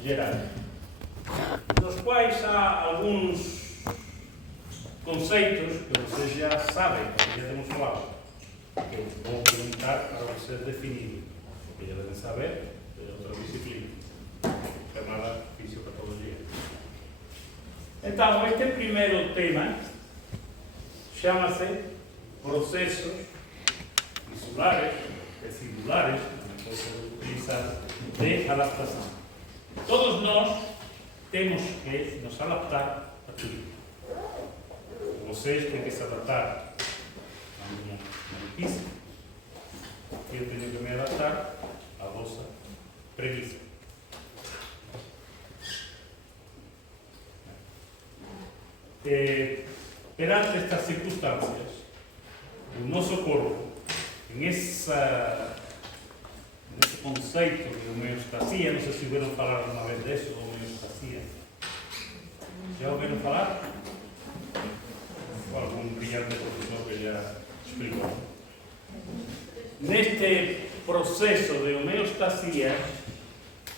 gerais, nos quais há alguns conceitos que vocês já sabem, que já temos falado, que eu vou perguntar para vocês definirem, porque já devem saber de outra disciplina, chamada Fisiopatologia. Então, este primeiro tema chama-se processos visuais, vestibulares, também pode ser utilizado, de adaptação. Todos nós temos que nos adaptar a tudo. Vocês têm que se adaptar à minha notícia. Eu tenho que me adaptar à vossa preguiça. Perante estas circunstâncias, o nosso corpo, nesse conceito de homeostasia, não sei se ouviram falar alguma vez disso, homeostasia. Já ouviram falar? Algum brilhante professor que já explicou. Neste processo de homeostasia,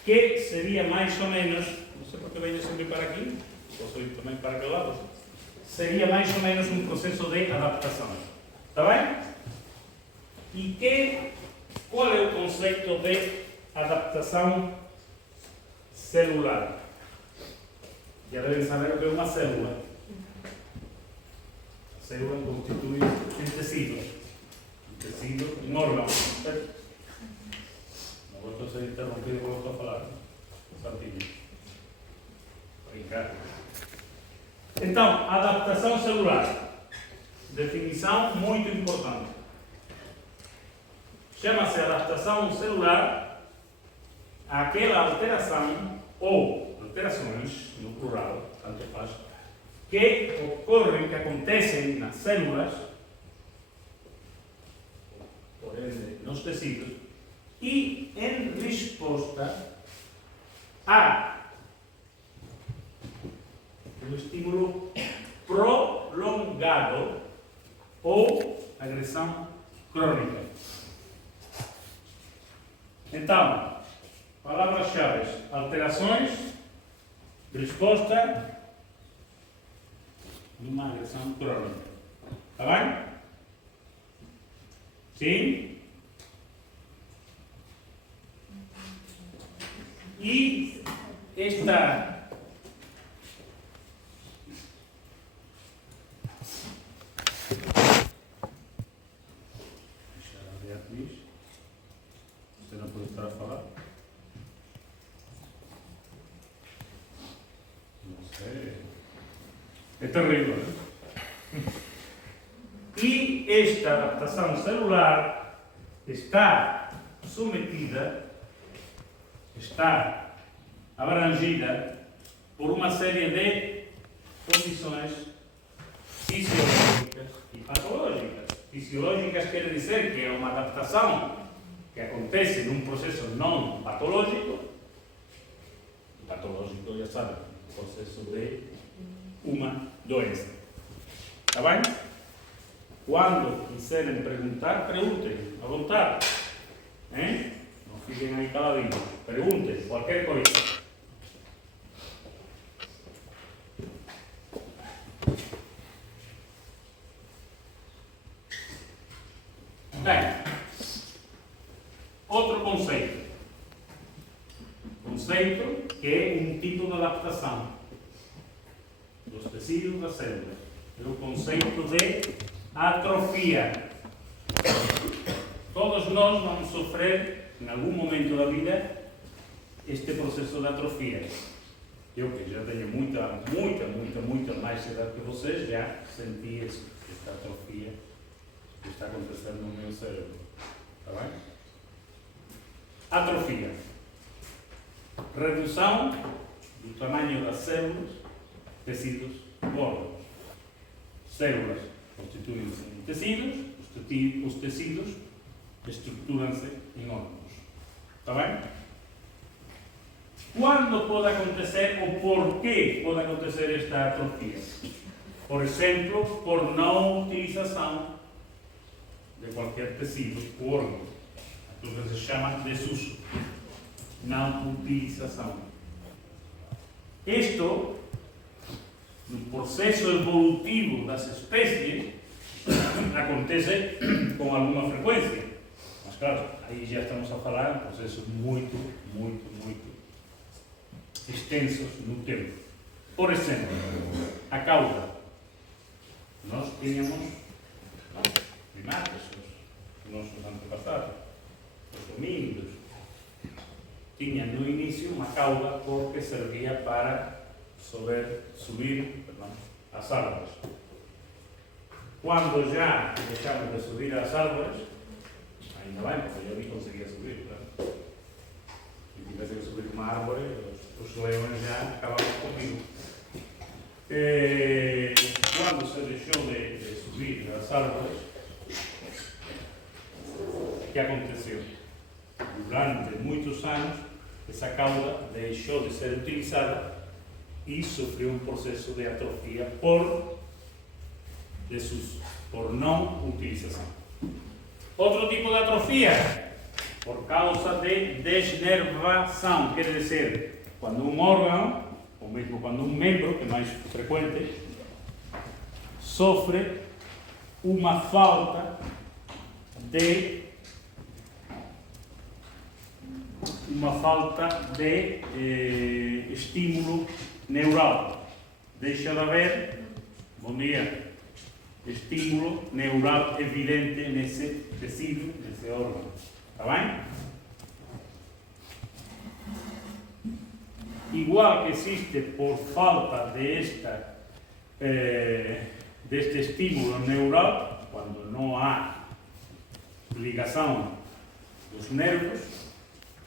que seria mais ou menos, não sei porque venho sempre para aqui, posso ir também para aquele lado, seria mais ou menos um processo de adaptação. Está bem? E qual é o conceito de adaptação celular? Já devem saber o que é uma célula. A célula constitui um tecido, um órgão. Não gosto de ser interrompido porque eu estou a falar. Santinho. Brincar. Então, adaptação celular. Definição muito importante. Chama-se adaptação celular àquela alteração ou alterações, no plural, tanto faz, que ocorrem, que acontecem nas células, por ende, nos tecidos, e em resposta a um estímulo prolongado ou agressão crônica. Então, palavras-chave: alterações, resposta de uma agressão crônica. Está bem? Sim? E esta você não pode estar a falar? Não sei. É terrível, né? E esta adaptação celular está submetida, está abrangida por uma série de condições fisiológicas e patológicas. Fisiológicas quer dizer que é uma adaptação que acontece num processo não patológico. Patológico, já sabe, processo de uma doença. Está bem? Quando quiserem perguntar, perguntem, à vontade. Não fiquem aí caladinhos. Perguntem, qualquer coisa. Bem, outro conceito. Conceito que é um tipo de adaptação dos tecidos das células. É o conceito de atrofia. Todos nós vamos sofrer, em algum momento da vida, este processo de atrofia. Eu, que já tenho muita mais idade que vocês, já senti esta atrofia que está acontecendo no meu cérebro. Está bem? Atrofia. Redução do tamanho das células, tecidos, órgãos. Células constituem-se em tecidos, os tecidos estruturam-se em órgãos. Está bem? Quando pode acontecer ou por que pode acontecer esta atrofia? Por exemplo, por não utilização de qualquer tecido ou órgão. Aquilo que se chama desuso. Não utilização. Isto, no processo evolutivo das espécies, acontece com alguma frequência. Mas, claro, aí já estamos a falar de processos muito extensos no tempo. Por exemplo, a cauda. Nós tínhamos primatas, os nossos antepassados, os homínidos. Tinha no início uma cauda porque servia para subir as árvores. Quando já deixamos de subir as árvores, ainda bem, porque eu nem conseguia subir, claro. Se tivesse que subir uma árvore, os leões já acabavam comigo. Quando se deixou de subir as árvores, o que aconteceu? Durante muitos anos, essa cauda deixou de ser utilizada e sofreu um processo de atrofia por desuso, por não utilização. Outro tipo de atrofia, por causa de desnervação, quer dizer, quando um órgão, ou mesmo quando um membro, que é mais frequente, sofre uma falta de estímulo neural. Deixa de haver, bom dia, estímulo neural evidente nesse tecido, nesse órgão. Está bem? Igual que existe por falta deste estímulo neural, quando não há ligação dos nervos,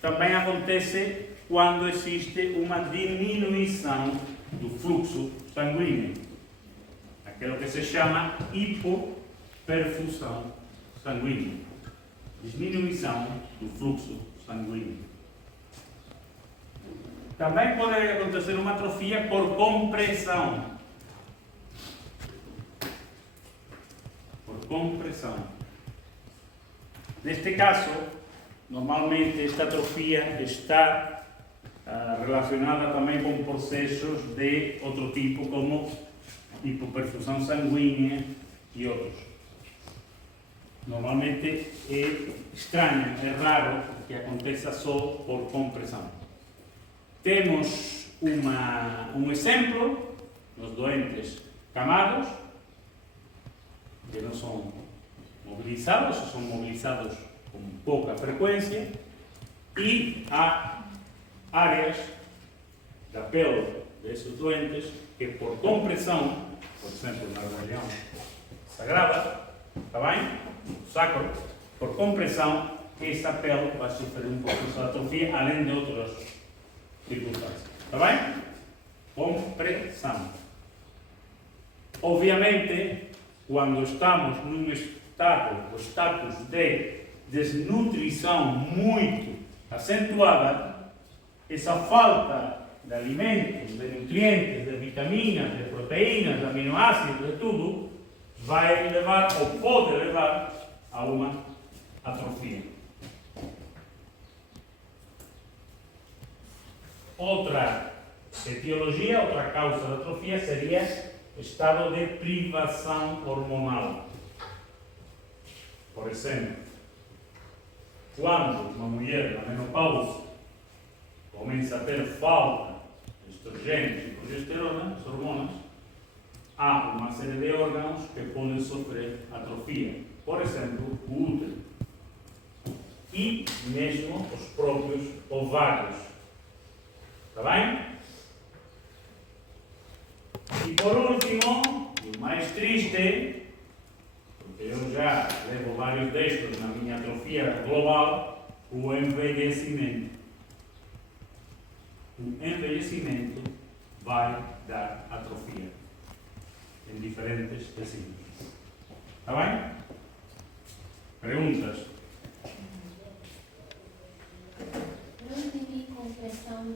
também acontece quando existe uma diminuição do fluxo sanguíneo, aquilo que se chama hipoperfusão sanguínea, diminuição do fluxo sanguíneo. Também pode acontecer uma atrofia por compressão. Por compressão. Neste caso, normalmente esta atrofia está relacionada também com processos de outro tipo, como hipoperfusão sanguínea e outros. Normalmente é estranho, é raro que aconteça só por compressão. Temos um exemplo nos doentes camados, que não são mobilizados, ou são mobilizados com pouca frequência, e há áreas da pele desses doentes que, por compressão, por exemplo, na região sagrada, está bem? O sacro, por compressão, essa pele vai sofrer um processo de atrofia, além de outras circunstâncias. Está bem? Compressão. Obviamente, quando estamos num status de desnutrição muito acentuada, essa falta de alimentos, de nutrientes, de vitaminas, de proteínas, de aminoácidos, de tudo, vai levar, ou pode levar, a uma atrofia. Outra etiologia, outra causa de atrofia seria estado de privação hormonal. Por exemplo, quando uma mulher na menopausa começa a ter falta de estrogênios e progesterona, as hormonas, há uma série de órgãos que podem sofrer atrofia. Por exemplo, o útero e mesmo os próprios ovários. Está bem? E por último, e o mais triste, porque eu já levo vários destes na minha atrofia global, o envelhecimento. O envelhecimento vai dar atrofia em diferentes tecidos. Está bem? Perguntas? Não entendi compressão.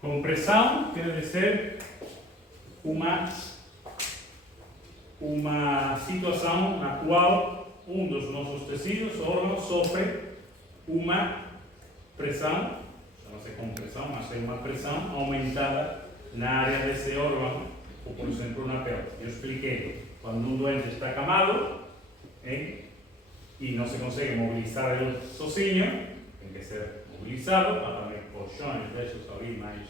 Compressão quer dizer uma situação na qual um dos nossos tecidos, órgãos, sofre uma pressão, chama-se compressão, mas é uma pressão aumentada na área desse órgão, ou por exemplo na pele. Eu expliquei, quando um doente está acamado e não se consegue mobilizar ele sozinho, tem que ser mobilizado, para também colchões, deixos ali mais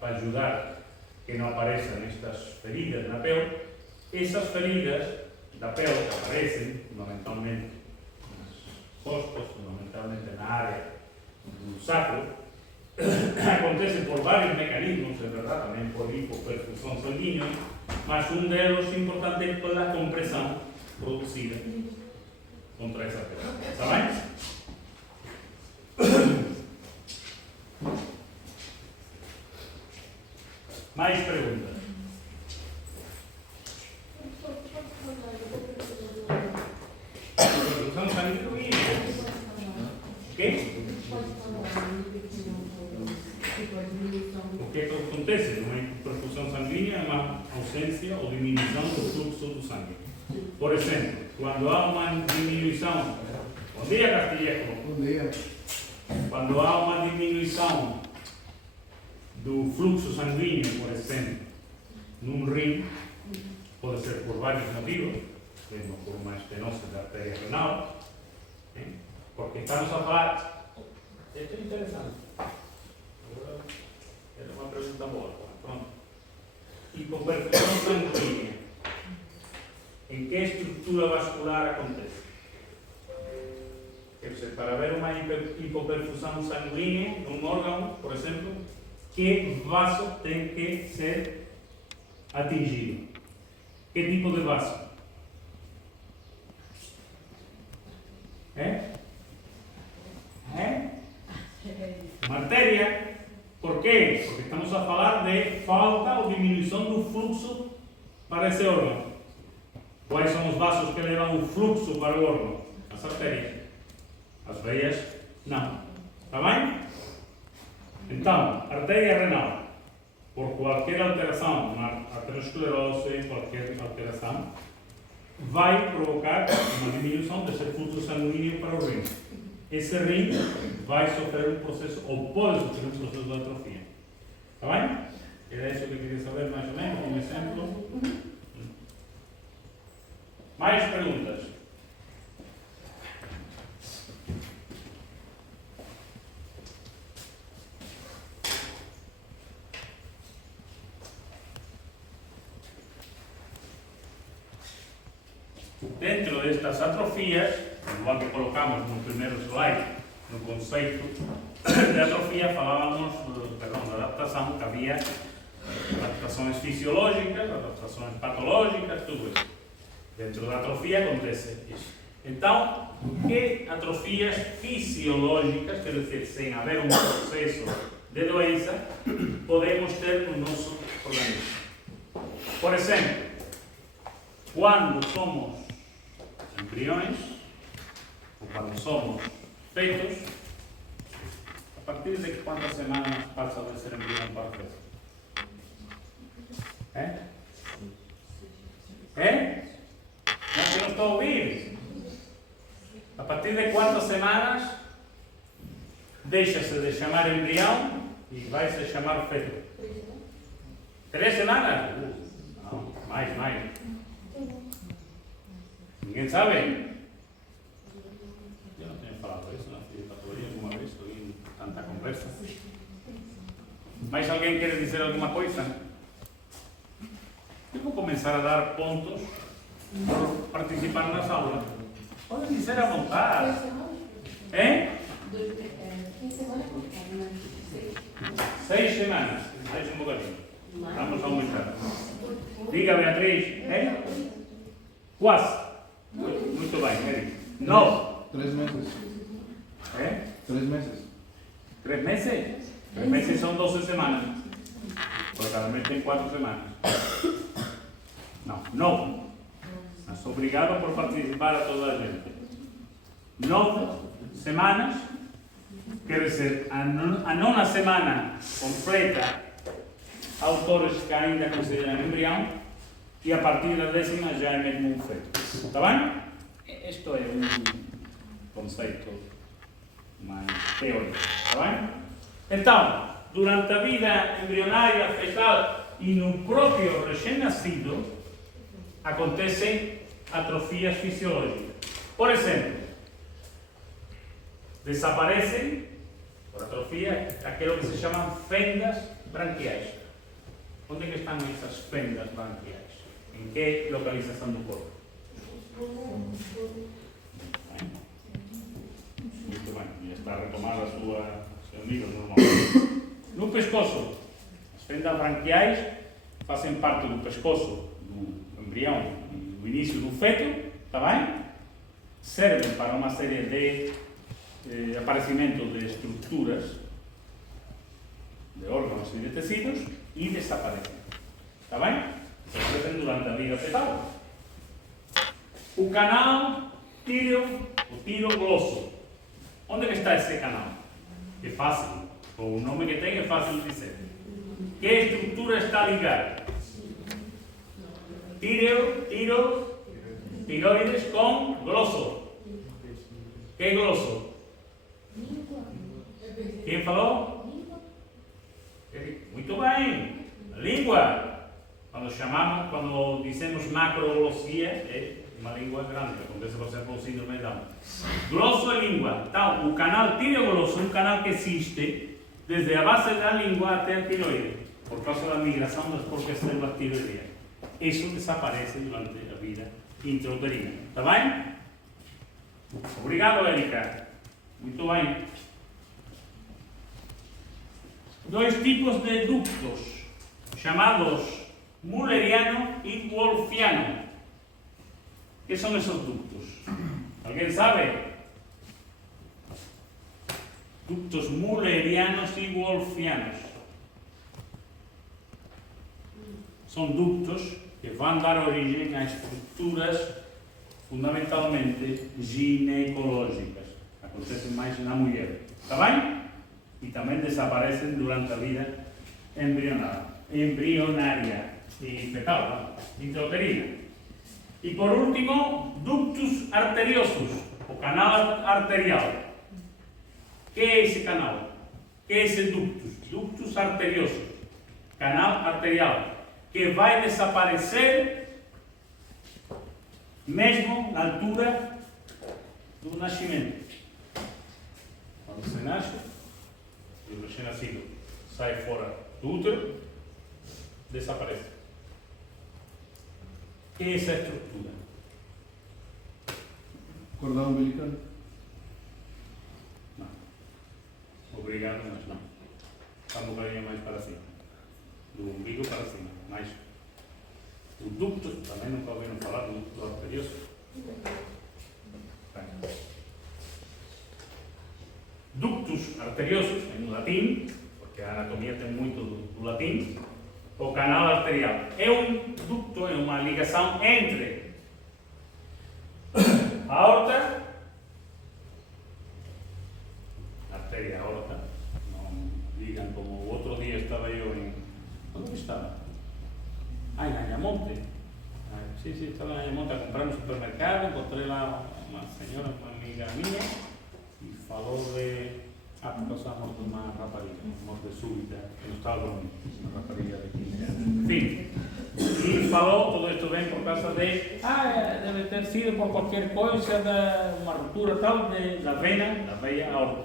para ajudar que não apareçam estas feridas na pele. Essas feridas da pele que aparecem, fundamentalmente nas costas, fundamentalmente na área do sacro, acontecem por vários mecanismos, é verdade, também por hipoperfusão sanguínea, mas um deles importante é pela compressão produzida contra essa pele. Está bem? Mais perguntas? Perfusão sanguínea. O quê? O que é que acontece numa perfusão sanguínea é uma ausência ou diminuição do fluxo do sangue. Por exemplo, quando há uma diminuição. Bom dia, Castillejo. Bom dia. Quando há uma diminuição do fluxo sanguíneo, por exemplo, num rim, pode ser por vários motivos, mesmo por uma estenose da artéria renal, porque estamos a falar. Isto é interessante. Era uma pergunta boa. Pronto. Hipoperfusão sanguínea. Em que estrutura vascular acontece? Quer dizer, para haver uma hipoperfusão sanguínea num órgão, por exemplo, que vaso tem que ser atingido? Que tipo de vaso? Uma artéria. Por quê? Porque estamos a falar de falta ou diminuição do fluxo para esse órgão. Quais são os vasos que levam o fluxo para o órgão? As artérias. As veias, não. Está bem? Então, artéria renal, por qualquer alteração, uma aterosclerose, qualquer alteração, vai provocar uma diminuição desse fluxo sanguíneo para o rim. Esse rim vai sofrer um processo, ou pode sofrer um processo de atrofia. Está bem? Era isso que eu queria saber mais ou menos, como exemplo. Mais perguntas? Dentro destas atrofias, igual que colocamos no primeiro slide, no conceito de atrofia, falávamos da adaptação, que havia adaptações fisiológicas, adaptações patológicas, tudo isso. Dentro da atrofia acontece isso. Então, que atrofias fisiológicas, quer dizer, sem haver um processo de doença, podemos ter no nosso organismo? Por exemplo, quando somos embriões, ou quando somos fetos, a partir de quantas semanas passa de ser embrião para feto? Não, que não estou a ouvir. A partir de quantas semanas deixa-se de chamar embrião e vai-se chamar feto? 3 semanas? Não, mais. Ninguém sabe? Eu não tenho falado isso na fisiopatologia alguma vez, estou em tanta conversa. Mais alguém quer dizer alguma coisa? Eu vou começar a dar pontos por participar nas aulas. Podem dizer à vontade. 6 semanas. Mais um bocadinho. Vamos aumentar. Diga, Beatriz. Quase. Muito bem, Eric. 9. 3 meses. 3 meses. 3 meses? 3 meses são 12 semanas. Porque cada mês tem 4 semanas. Não, 9. Mas obrigado por participar a toda a gente. 9 semanas, quer dizer, a nona semana completa, autores que ainda consideram embrião, e a partir da 10ª já é mesmo um feto. Está bem? Isto é um conceito mais teórico. Está bem? Então, durante a vida embrionária, fetal e no próprio recém-nascido, acontecem atrofias fisiológicas. Por exemplo, desaparecem, por atrofia, aquilo que se chamam fendas branquiais. Onde é que estão essas fendas branquiais? Em que localização do corpo? Muito bem, já está retomada a seu nível normal. No pescoço, as fendas branquiais fazem parte do pescoço do embrião e do início do feto, está bem? Servem para uma série de aparecimento de estruturas, de órgãos e de tecidos e desaparecem. Está bem? Desaparecem durante a vida fetal. O canal tiro-glosso. Onde é que está esse canal? É fácil. Com o nome que tem é fácil de dizer. Que estrutura está ligada? Tiroides com glosso. Que é glosso? Quem falou? Muito bem. Língua. Quando dizemos macroglossia, é uma língua grande. Acontece, por exemplo, o síndrome de Down. Glosso é língua. Então, o canal tireoglosso é um canal que existe desde a base da língua até a tiroide, por causa da migração das próprias células tiroideas. Isso desaparece durante a vida intrauterina. Está bem? Obrigado, Érica. Muito bem. Dois tipos de ductos, chamados mulleriano e wolffiano. Que são esses ductos? Alguém sabe? Ductos mullerianos e wolffianos. São ductos que vão dar origem a estruturas fundamentalmente ginecológicas. Acontecem mais na mulher. Está bem? E também desaparecem durante a vida embrionária e fetal, intrauterina. E por último, ductus arteriosos, o canal arterial. Que é esse canal? Que é esse ductus? Ductus arteriosos, canal arterial, que vai desaparecer mesmo na altura do nascimento. Quando se nasce, e o recém-nascido sai fora do útero, desaparece. Que é essa estrutura? Cordão umbilical. Não. Obrigado, mas não. Está um bocadinho mais para cima. Do umbigo para cima. Mais. O ducto, também nunca ouviram falar do ducto arterioso? Ductus arteriosos, em latim, porque a anatomia tem muito do latim, o canal arterial. É um ducto, é uma ligação entre a aorta, artéria aorta, não digam como o outro dia estava eu em... Onde estava? Ah, em Ayamonte. Sim, estava em Ayamonte a comprar no supermercado, encontrei lá uma senhora, uma amiga minha, e falou de... por causa da morte de uma rapariga, morte súbita, que não estava dormindo, uma rapariga de 15 anos. Enfim, e falou, todo isto vem por causa de... deve ter sido por qualquer coisa, uma ruptura tal, da veia aorta.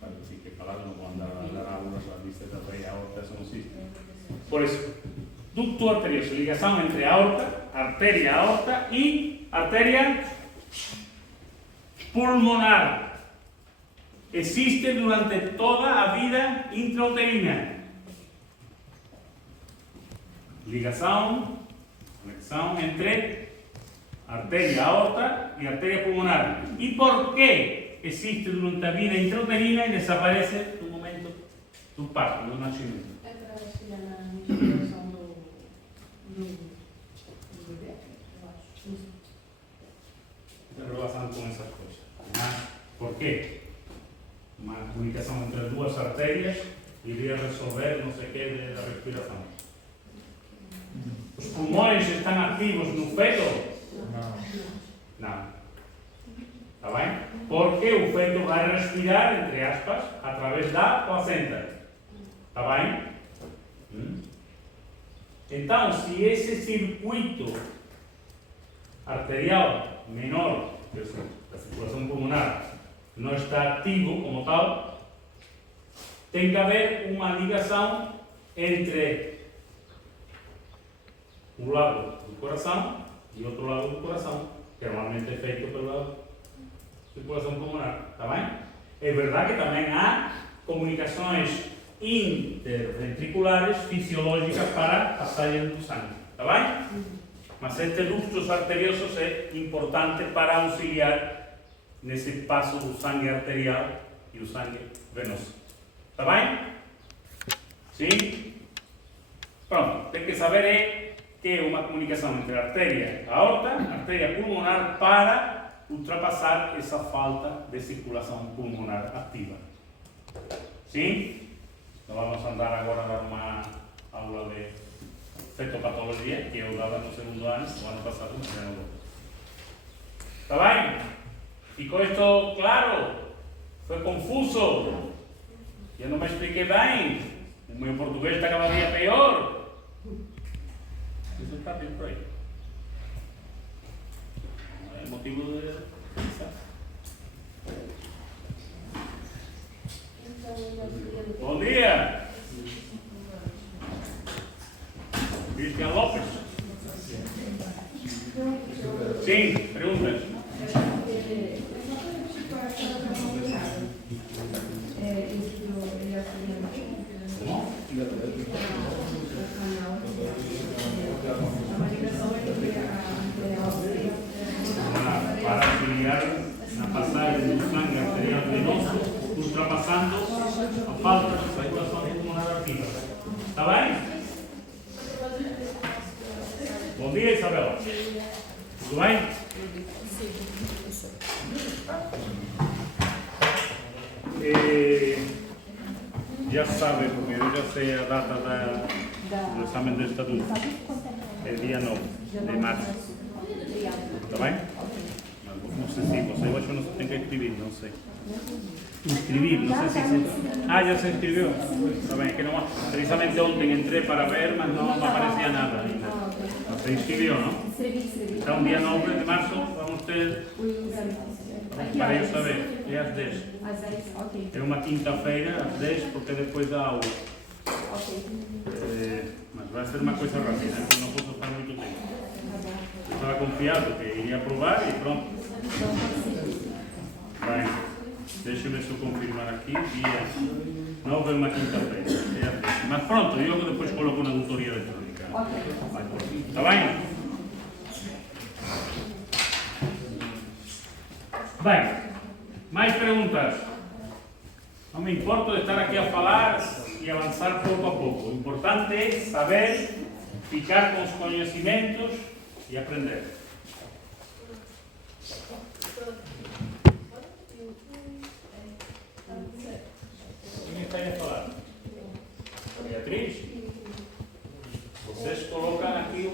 Para assim que falar, não vou andar a dar aulas a lista da veia aorta, isso não existe. Por isso, ducto arterioso, ligação entre aorta, artéria aorta e artéria pulmonar. Existe durante toda a vida intrauterina. Ligação, conexão entre artéria aorta e artéria pulmonar. E por que existe durante a vida intrauterina e desaparece no momento do parto, do nascimento? É para auxiliar na respiração do bebê, eu acho. Tem relação com essas coisas. Por quê? Uma comunicação entre as duas artérias iria resolver não sei o que da respiração. Os pulmões estão ativos no feto? Não. Está bem? Porque o feto vai respirar, entre aspas, através da placenta. Está bem? Então, se esse circuito arterial menor, da circulação pulmonar, não está ativo como tal, tem que haver uma ligação entre um lado do coração e outro lado do coração, que normalmente é feito pela circulação pulmonar. Está bem? É verdade que também há comunicações interventriculares fisiológicas para a passagem do sangue. Está bem? Mas este ductus arteriosos é importante para auxiliar nesse passo do sangue arterial e o sangue venoso. Está bem? Sim? Pronto. Tem que saber que é uma comunicação entre a artéria aorta, a artéria pulmonar, para ultrapassar essa falta de circulação pulmonar ativa. Sim? Então vamos andar agora a dar uma aula de fetopatologia, que eu dava no segundo ano, o ano passado, no primeiro ano. Está bem? Ficou isto claro? Foi confuso? Eu não me expliquei bem? O meu português está cada dia pior? Isso está bem por aí. Não é motivo de pensar. Bom dia! Cristian Lopes. Sim, perguntas. Para auxiliar na passagem do sangue arterial venoso, ultrapassando a falta de circulação pulmonar ativa. Está bem? Bom dia, Isabel. Tudo bem? Já sabe, porque eu já sei a data do exame de estatuto. É dia 9 de março. Está bem? Não sei se você, eu acho que não tem que escrever, não sei. Inscrever, não sei se... Ah, já se inscreveu? Está bem, que não... Precisamente ontem entrei para ver, mas não aparecia nada ainda. Você inscreveu, não? Então, dia 9 de março, vamos ter... Para eu saber, é às 10. É uma quinta-feira, às 10, porque depois da aula. Mas vai ser uma coisa rápida, porque não posso estar muito tempo. Eu estava confiado que iria aprovar e pronto. Bem, deixa-me só confirmar aqui, dia 9 é uma quinta-feira, é às 10. Mas pronto, eu depois coloco na doutoria eletrônica. Está bem? Bem, mais perguntas? Não me importo de estar aqui a falar e avançar pouco a pouco. O importante é saber, ficar com os conhecimentos e aprender. Quem está aí a falar? Beatriz? Vocês colocam aqui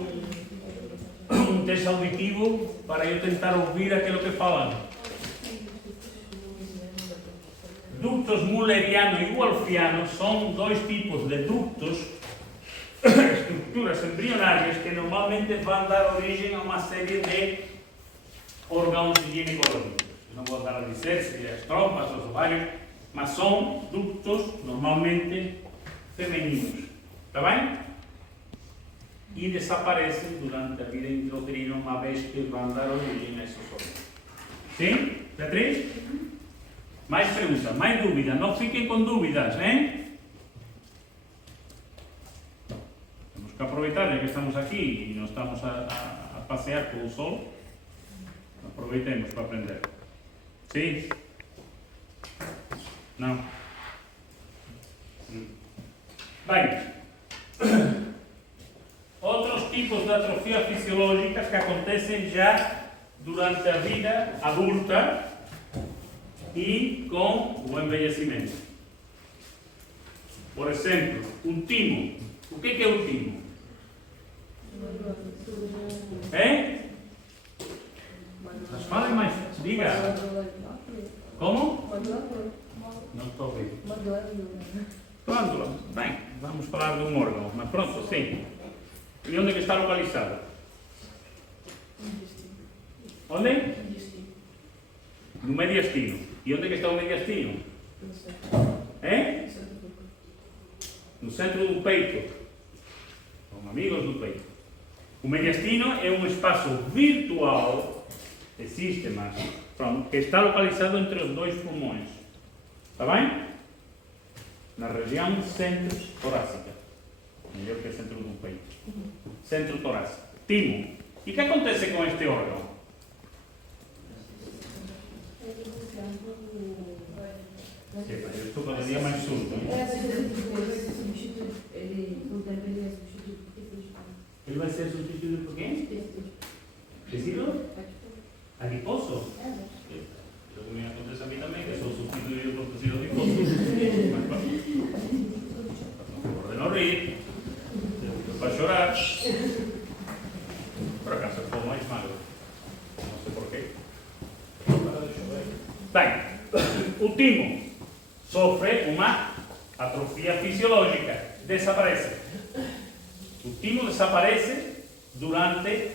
um teste auditivo para eu tentar ouvir aquilo que falam. Ductos mulleriano e wolffiano são dois tipos de ductos, estruturas embrionárias que normalmente vão dar origem a uma série de órgãos ginecológicos. Não vou dar a dizer se as trompas, os ovários, mas são ductos normalmente femininos. Está bem? E desaparecem durante a vida intrauterina uma vez que vão dar origem a esses órgãos. Sim? Beatriz? Mais perguntas, mais dúvidas, não fiquem com dúvidas, hein? Temos que aproveitar, já que estamos aqui e não estamos a passear pelo sol, aproveitemos para aprender. Sim? Não? Bem, outros tipos de atrofia fisiológicas que acontecem já durante a vida adulta e com o envelhecimento. Por exemplo, um timo. O que é um timo? É? Mas falem mais. Diga. Como? Não estou ouvindo. Glândula. Bem. vamos falar de um órgão, mas pronto, sim. E onde é que está localizado? Onde? No mediastino. E onde é que está o mediastino? É? No centro do peito. São amigos do peito. O mediastino é um espaço virtual, existe, mas pronto, que está localizado entre os dois pulmões. Está bem? Na região centro-torácica. Melhor que centro do peito. Centro-torácico. Timo. E o que acontece com este órgão? Eu estou cada dia mais surdo. Ele vai ser substituído por quem? Tecido? Adiposo? Lo que me acontece a mí también, que sou substituído por tecido adiposo. Por de no rir, para chorar. Por acaso es como más malo. No sé por qué. Bem, o timo sofre uma atrofia fisiológica, desaparece. O timo desaparece durante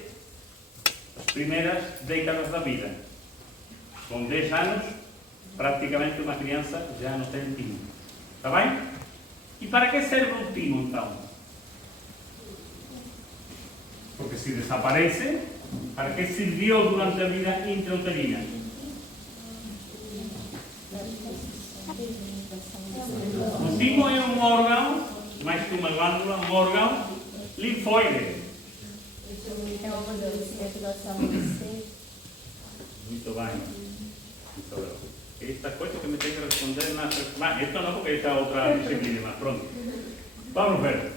as primeiras décadas da vida. Com 10 anos, praticamente uma criança já não tem timo. Está bem? E para que serve o timo, então? Porque se desaparece, para que serviu durante a vida intrauterina? O timo é um órgão, mais que uma glândula, um órgão linfóide. É uma fortalecimento da saúde. Muito bem. Muito bem. Esta coisa que me tem que responder na... Esta não, porque esta é outra disciplina, mas pronto. Vamos ver.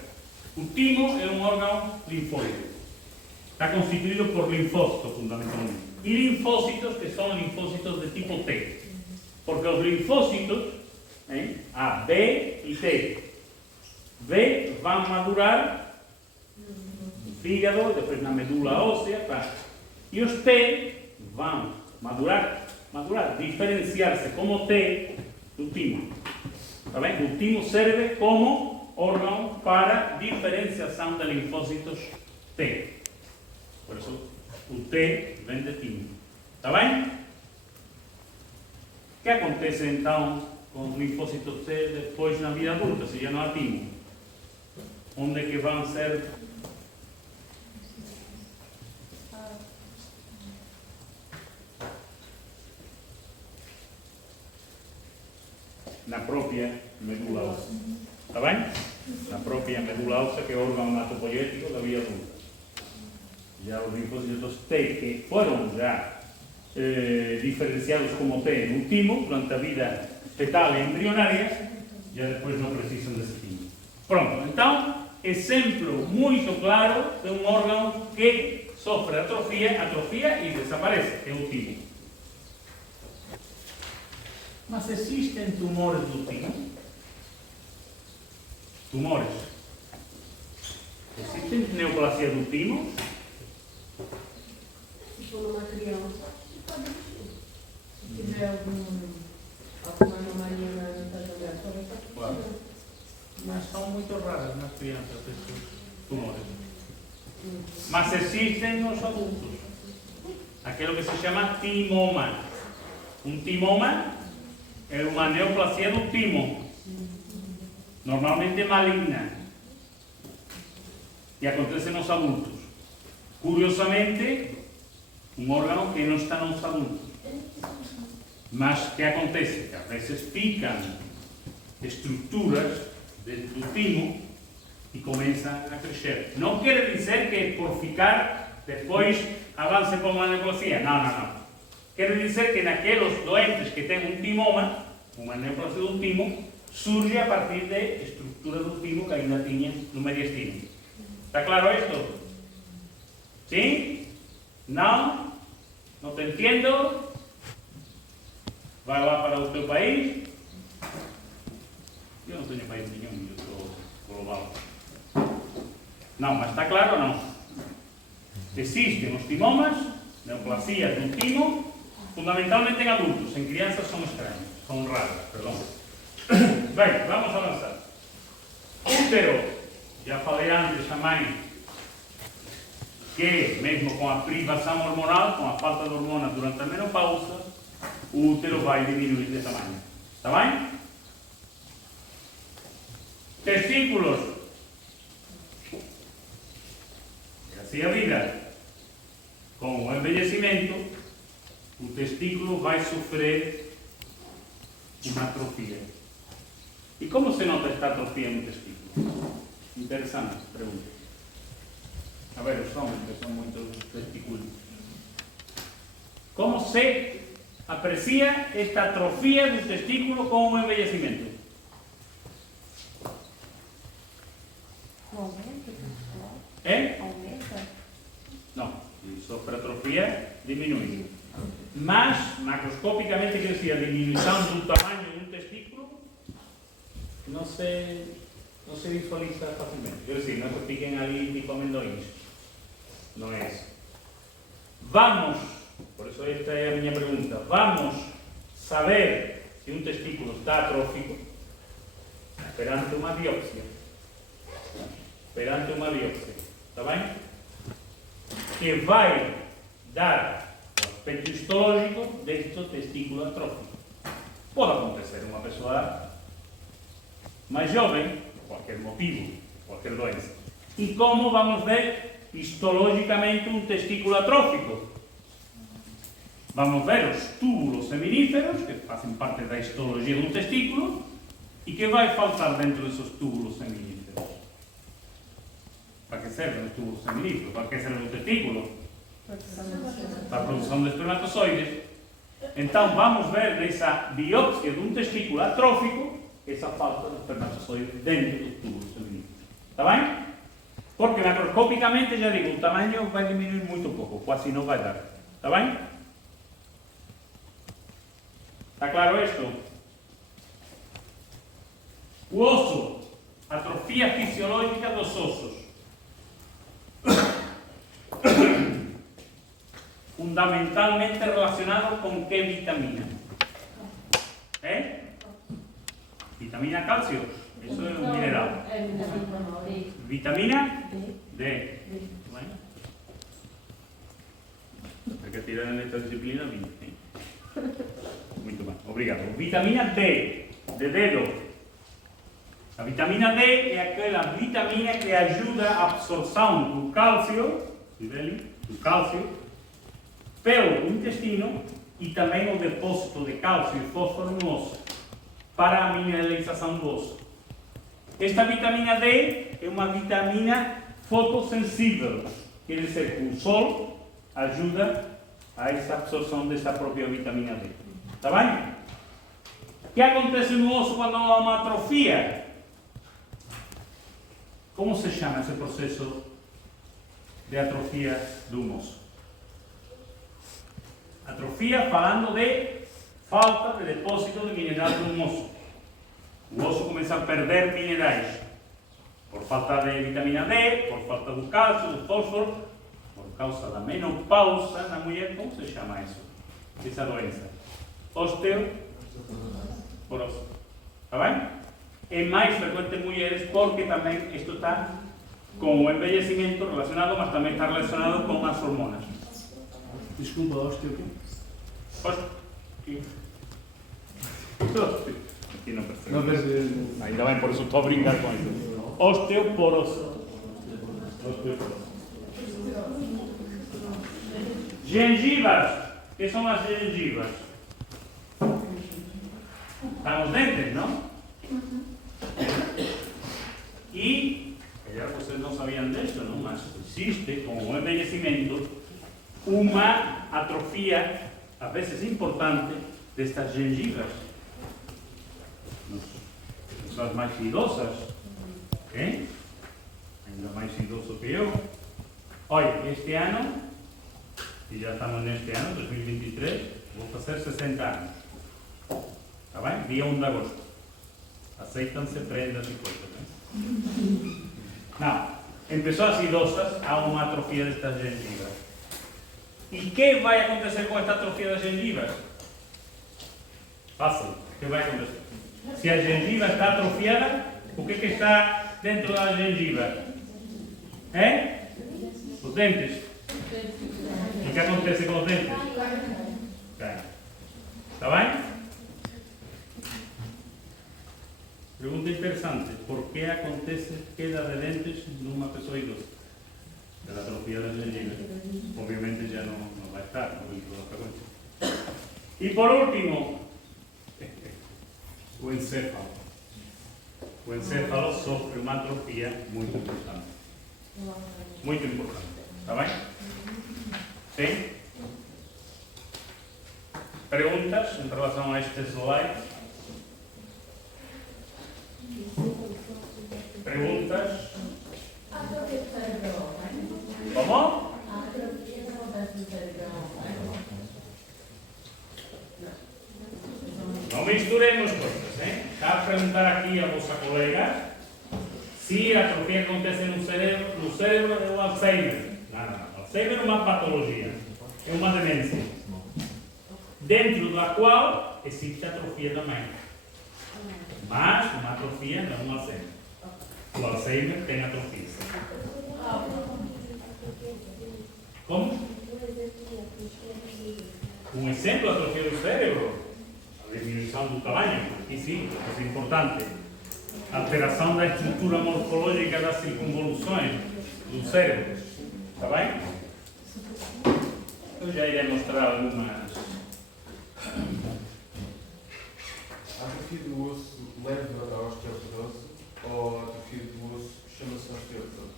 O timo é um órgão linfóide. Está constituído por linfócitos, fundamentalmente. E linfócitos que são linfócitos de tipo T. Porque os linfócitos, A, B e T. B vão madurar no fígado, depois na medula óssea, tá? E os T vão madurar, diferenciar-se como T do timo. Tá bem? O timo serve como órgão para diferenciação de linfócitos T. Por isso, o T vem de timo. Tá bem? O que acontece então com os linfócitos T depois na vida adulta, se já não há timo? Onde é que vão ser? Na própria medula óssea. Está bem? Na própria medula óssea, que é o órgão hematopoético da vida adulta. Já os linfócitos T, que foram já diferenciados como T no timo, durante a vida fetal e embrionária, já depois não precisam desse timo. Pronto, então, exemplo muito claro de um órgão que sofre atrofia e desaparece, é o timo. Mas existem tumores do timo? Tumores. Existem neoplasia do timo? Se for uma criança, pode existir. Se tiver alguma anomalia na trajetória, pode existir. Mas são muito raras nas crianças esses tumores. Mas existem nos adultos. Aquilo que se chama timoma. Um timoma é uma neoplasia do timo, normalmente maligna, e acontece nos adultos. Curiosamente, um órgão que não está nos adultos, mas que acontece que às vezes ficam estruturas dentro do timo e começam a crescer. Não quer dizer que por ficar depois avance para uma neoplasia. Não. Quer dizer que naqueles doentes que têm um timoma, uma neoplasia do timo, surge a partir de estrutura do timo que ainda tinha no mediastino. Está claro isto? Sim? Não? Não te entendo? Vai lá para o teu país? Eu não tenho país nenhum, eu sou global. Não, mas está claro ou não? Existem os timomas, neoplasias do timo, fundamentalmente em adultos, em crianças são estranhos, são raras, perdão. Bem, vamos avançar. O útero, já falei antes também, que mesmo com a privação hormonal, com a falta de hormonas durante a menopausa, o útero vai diminuir de tamanho. Está bem? Testículos. E assim a vida. Com o envelhecimento, o testículo vai sofrer uma atrofia. E como se nota esta atrofia no testículo? Interessante, pergunta. A ver, os homens que são muito testículos. Como se aprecia esta atrofia do testículo com o envelhecimento? Aumenta, É? aumenta. Não. E sofre atrofia, diminui. Mas, macroscopicamente, quer dizer, a diminuição do tamanho de um testículo não se visualiza facilmente. Quer dizer, não se fiquem ali tipo amendoins. Não é isso. Vamos, por isso esta é a minha pergunta, vamos saber se um testículo está atrófico perante uma biópsia. Perante uma biópsia. Está bem? Que vai dar o aspecto histológico deste testículo atrófico. Pode acontecer uma pessoa mais jovem, por qualquer motivo, qualquer doença. E como vamos ver histologicamente um testículo atrófico? Vamos ver os túbulos seminíferos, que fazem parte da histologia de um testículo, e que vai faltar dentro desses túbulos seminíferos. Para que servem os túbulos seminíferos? Para que serve o testículo? Para a produção de espermatozoides. Então vamos ver nessa biópsia de um testículo atrófico essa falta de espermatozoides dentro dos túbulos seminíferos. Está bem? Porque macroscopicamente, já digo, o tamanho vai diminuir muito pouco, quase não vai dar. Está bem? Está claro isto? O osso, atrofia fisiológica dos ossos. Fundamentalmente relacionado com que vitamina? É? Vitamina cálcio. Isso é um mineral. É vitamina D. Vitamina D. D. Bueno. Hay que tirar nesta disciplina 20. Muito bem, obrigado. Vitamina D, de dedo. A vitamina D é aquela vitamina que ajuda a absorção do cálcio, do cálcio, pelo intestino e também o depósito de cálcio e fósforo no osso, para a mineralização do osso. Esta vitamina D é uma vitamina fotossensível, quer dizer que o sol ajuda a essa absorção dessa própria vitamina D. Está bem? O que acontece no osso quando há uma atrofia? Como se chama esse processo de atrofia do osso? Atrofia falando de falta de depósito de mineral do osso. O osso começa a perder minerais por falta de vitamina D, por falta do cálcio, do fósforo, por causa da menopausa na mulher. Como se chama isso? Essa doença? Osteoporose. Está bem? É mais frequente em mulheres porque também isto está com o envelhecimento relacionado, mas também está relacionado com as hormonas. Desculpa, osteo. Aqui não percebe. Não percebe. Ainda bem, por isso estou a brincar com isso. Osteoporose. Gengivas. O que são as gengivas? Estão os dentes, não? E, já vocês não sabiam disso, não? Mas existe, com o envelhecimento, uma atrofia, às vezes importante, destas gengivas. Pessoas mais idosas, okay? Ainda mais idoso que eu. Olha, este ano, e já estamos neste ano, 2023, vou fazer 60 anos. Está bem? Dia 1 de agosto. Aceitam-se prendas e coisas. Não. Em pessoas idosas há uma atrofia destas gengivas. E o que vai acontecer com esta atrofia das gengivas? Fácil. O que vai acontecer? Se a gengiva está atrofiada, o que está dentro da gengiva? Os dentes. E o que acontece com os dentes? Caem. Está bem? Pergunta interessante. Por que acontece queda de dentes numa pessoa idosa? Pela atrofia da gengiva. Obviamente já não vai estar dentro da frequência. E por último, o encéfalo. O encéfalo sofre uma atrofia muito importante. Muito importante. Está bem? Sim? Perguntas em relação a este slide? Perguntas? Como? Não misturemos coisas, hein? Está a perguntar aqui a vossa colega se a atrofia acontece no cérebro é o Alzheimer. Não. Alzheimer é uma patologia, é uma demência, dentro da qual existe atrofia também. Mas uma atrofia não um Alzheimer. O Alzheimer tem atrofia. Como? Um exemplo de atrofia do cérebro? A diminuição do tamanho. E sim, é importante. Alteração da estrutura morfológica das circunvoluções do cérebro. Está bem? Eu já irei mostrar algumas. A atrofia do osso leva à osteoporose ou a atrofia do osso chama-se osteoporose?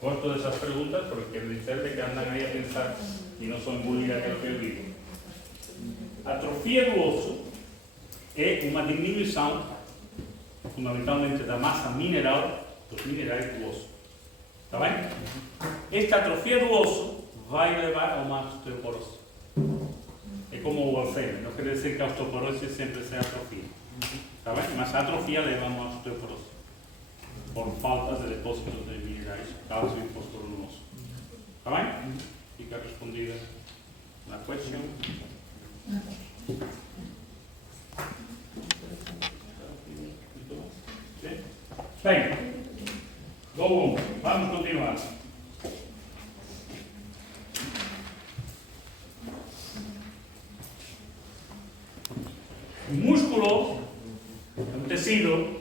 Gosto dessas perguntas porque quero dizer que andam aí a pensar e não só engolir aquilo que eu digo. A atrofia do osso é uma diminuição, fundamentalmente, da massa mineral, dos minerais do osso. Está bem? Esta atrofia do osso vai levar a uma osteoporose. É como o Alzheimer, não quer dizer que a osteoporose sempre seja atrofia. Está bem? Mas a atrofia leva a uma osteoporose. Por falta de depósitos de minerais, cálcio e fósforo no osso. Está bem? Fica respondida na questão. Bem, vamos continuar. O músculo é um tecido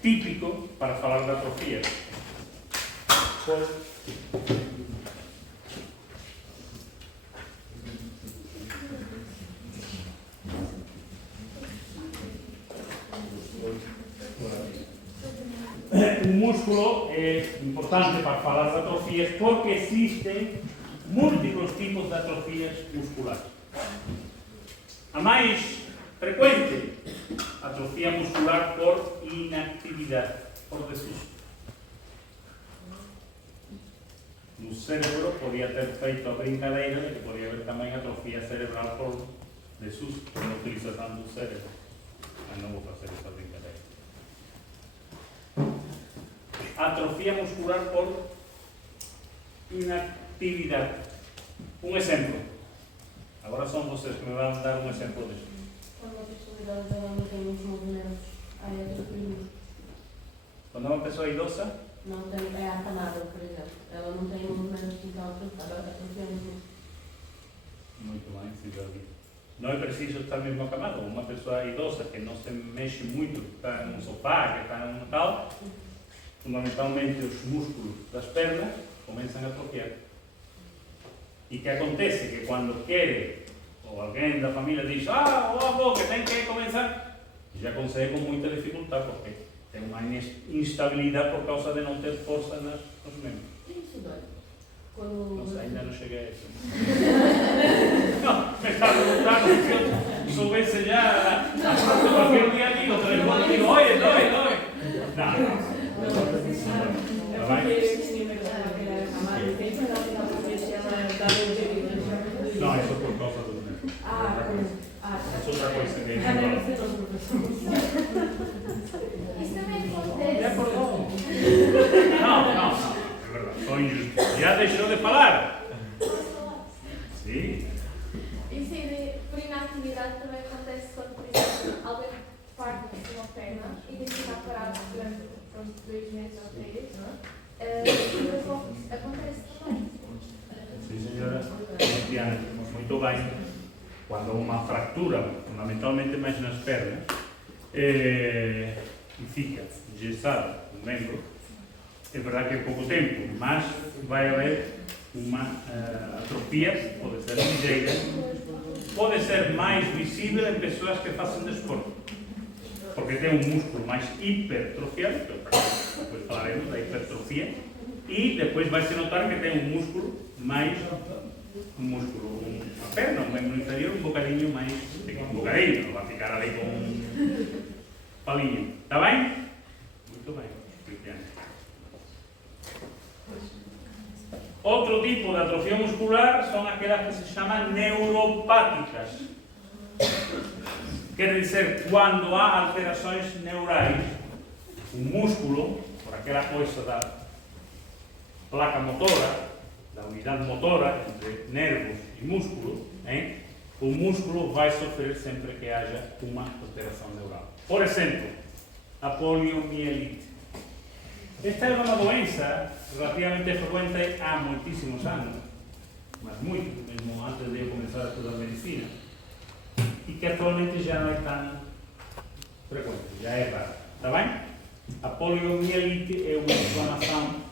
típico para falar da atrofia. O músculo é importante para falar de atrofias porque existem múltiplos tipos de atrofias musculares. A mais frequente, atrofia muscular por inactividade, por desuso. No cérebro podia ter feito a brincadeira de que podia haver também atrofia cerebral por desuso, por utilização do cérebro. Mas não vou fazer essa brincadeira. Atrofia muscular por inactividade. Um exemplo. Agora são vocês que me vão dar um exemplo disso. Quando a pessoa idosa ela não tem muitos movimentos, aí é atrofia. Quando uma pessoa idosa, Não tem, é acamada, por exemplo. Ela não tem movimentos, então atrofia muito. muito bem, sim, já vi. Não é preciso estar mesmo acamado. Uma pessoa idosa que não se mexe muito, que está num sofá, que está num tal, fundamentalmente os músculos das pernas começam a atrofiar. E que acontece que quando quer, ou alguém da família diz, o avô que tem que começar, já consegue com muita dificuldade, porque tem uma instabilidade por causa de não ter força nos membros. Isso dói. Quando... Não sei, ainda não cheguei a isso. Não, me está perguntando se eu soubesse já, qualquer dia digo, o telefone digo, oi, dói. Não. Está bem? Não, é só por causa do membro. É outra coisa que Isso também acontece. já acordou? Não. É verdade. Foi injusto. Já deixou de falar? Sim. Isso aí por inatividade também acontece quando, por exemplo, alguém parte pernas e tem que ficar parado durante uns 2 meses ou 3. Acontece também. Sim, senhora. Cristiana, muito bem. Quando há uma fratura, fundamentalmente mais nas pernas, e fica engessado o membro, é verdade que é pouco tempo, mas vai haver uma atrofia, pode ser ligeira, pode ser mais visível em pessoas que fazem desporto, porque tem um músculo mais hipertrofiado, depois falaremos da hipertrofia, e depois vai se notar que tem um músculo mais, uma perna, um membro inferior um bocadinho mais, um bocadinho, não vai ficar ali com um palinho, está bem? Muito bem, Cristiano. Outro tipo de atrofia muscular são aquelas que se chamam neuropáticas. Quer dizer, quando há alterações neurais, o músculo, por aquela coisa da placa motora, da unidade motora entre nervos e músculo, o músculo vai sofrer sempre que haja uma alteração neural. Por exemplo, a poliomielite. Esta é uma doença relativamente frequente há muitíssimos anos, mas muito, mesmo antes de eu começar a estudar medicina, e que atualmente já não é tão frequente, já é raro. Está bem? A poliomielite é uma inflamação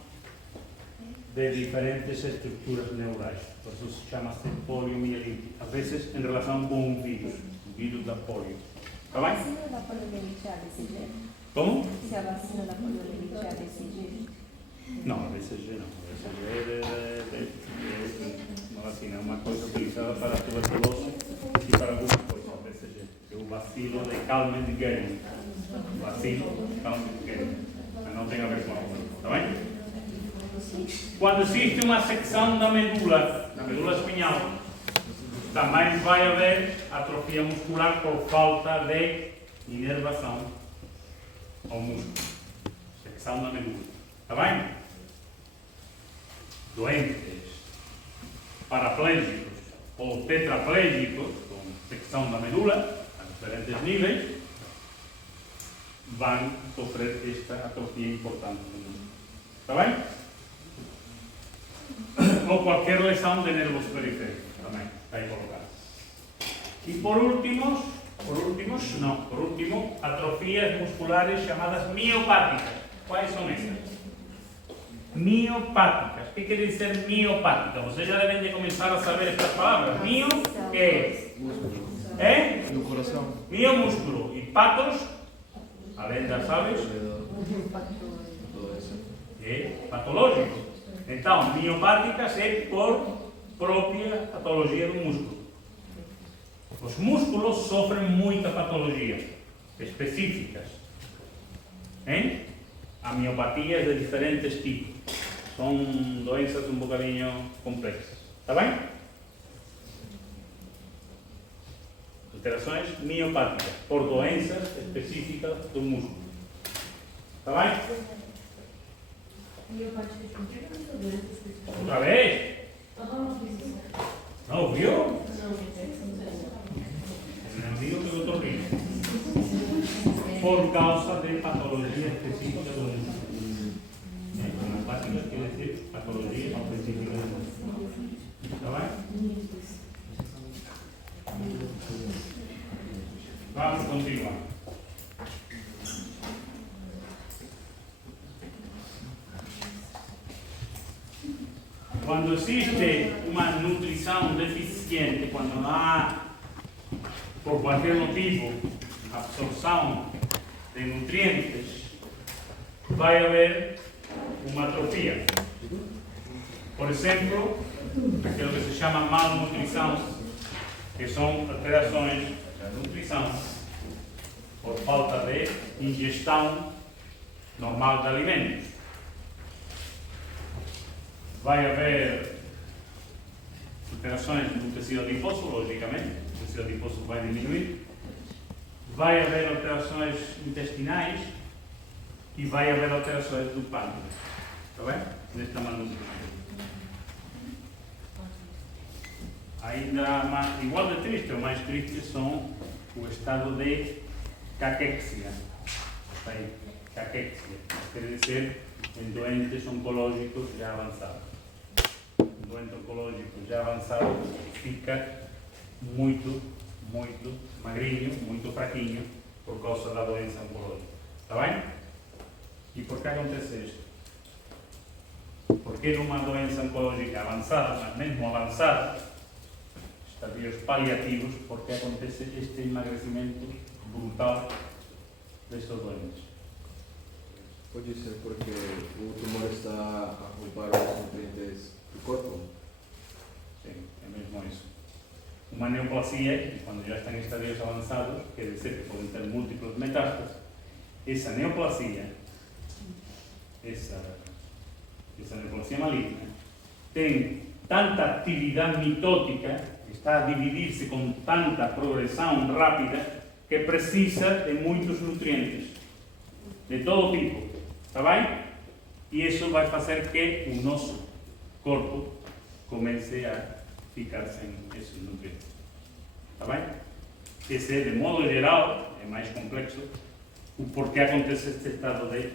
de diferentes estruturas neurais, por isso chama-se poliomielite, às vezes em relação com um vírus, o vírus da polio. Está bem? A vacina da poliomielite é desse jeito? Como? Se a vacina da poliomielite é desse jeito? Não, a BCG não. A BCG é uma vacina, é uma coisa utilizada para tuberculose e para algumas coisas, a BCG. É o bacilo de Calmette-Guerin. Bacilo de Calmette-Guerin. Mas não tem a ver com a outra. Está bem? Quando existe uma secção da medula espinhal, também vai haver atrofia muscular por falta de inervação ao músculo. Secção da medula. Está bem? Doentes paraplégicos ou tetraplégicos, com secção da medula, a diferentes níveis, vão sofrer esta atrofia importante. Está bem? Ou qualquer lesão de nervos periféricos, também está aí colocado. E por último, atrofias musculares chamadas miopáticas. Quais são essas? Miopáticas. O que quer dizer miopática? Vocês já devem de começar a saber estas palavras. Mio é? É? No coração. Miomúsculo. E patos, além das aves, é patológico. Então, miopáticas é por própria patologia do músculo. Os músculos sofrem muita patologia específicas. Há miopatias de diferentes tipos. São doenças um bocadinho complexas. Está bem? Alterações miopáticas por doenças específicas do músculo. Está bem? Outra vez? Não ouviu? Não digo que eu estou rindo. Por causa de patologia específica do músculo. Miopáticas quer dizer patologia específica do músculo. Está bem? Vamos continuar. Quando existe uma nutrição deficiente, quando não há, por qualquer motivo, absorção de nutrientes, vai haver uma atrofia. Por exemplo, aquilo que se chama malnutrição, que são alterações da nutrição por falta de ingestão normal de alimentos. Vai haver alterações no tecido adiposo, logicamente, o tecido adiposo vai diminuir. Vai haver alterações intestinais e vai haver alterações do pâncreas. Está bem? Nesta malnutrição. Ainda mais, igual de triste ou mais triste são o estado de caquexia. aí caquexia, quer dizer, em doentes oncológicos já avançados. Um doente oncológico já avançado fica muito magrinho, muito fraquinho, por causa da doença oncológica. Está bem? E por que acontece isto? Porque numa doença oncológica avançada, mas mesmo avançada, estadios paliativos, porque acontece este emagrecimento brutal destes doentes. Pode ser porque o tumor está a roubar os nutrientes do corpo? Sim, é mesmo isso. Uma neoplasia, quando já está em estadios avançados, quer dizer que podem ter múltiplas metástases. Essa neoplasia maligna, tem tanta atividade mitótica, está a dividir-se com tanta progressão rápida, que precisa de muitos nutrientes, de todo tipo, está bem? E isso vai fazer que o nosso corpo comece a ficar sem esses nutrientes, está bem? Esse é, de modo geral, é mais complexo, o porquê acontece este estado de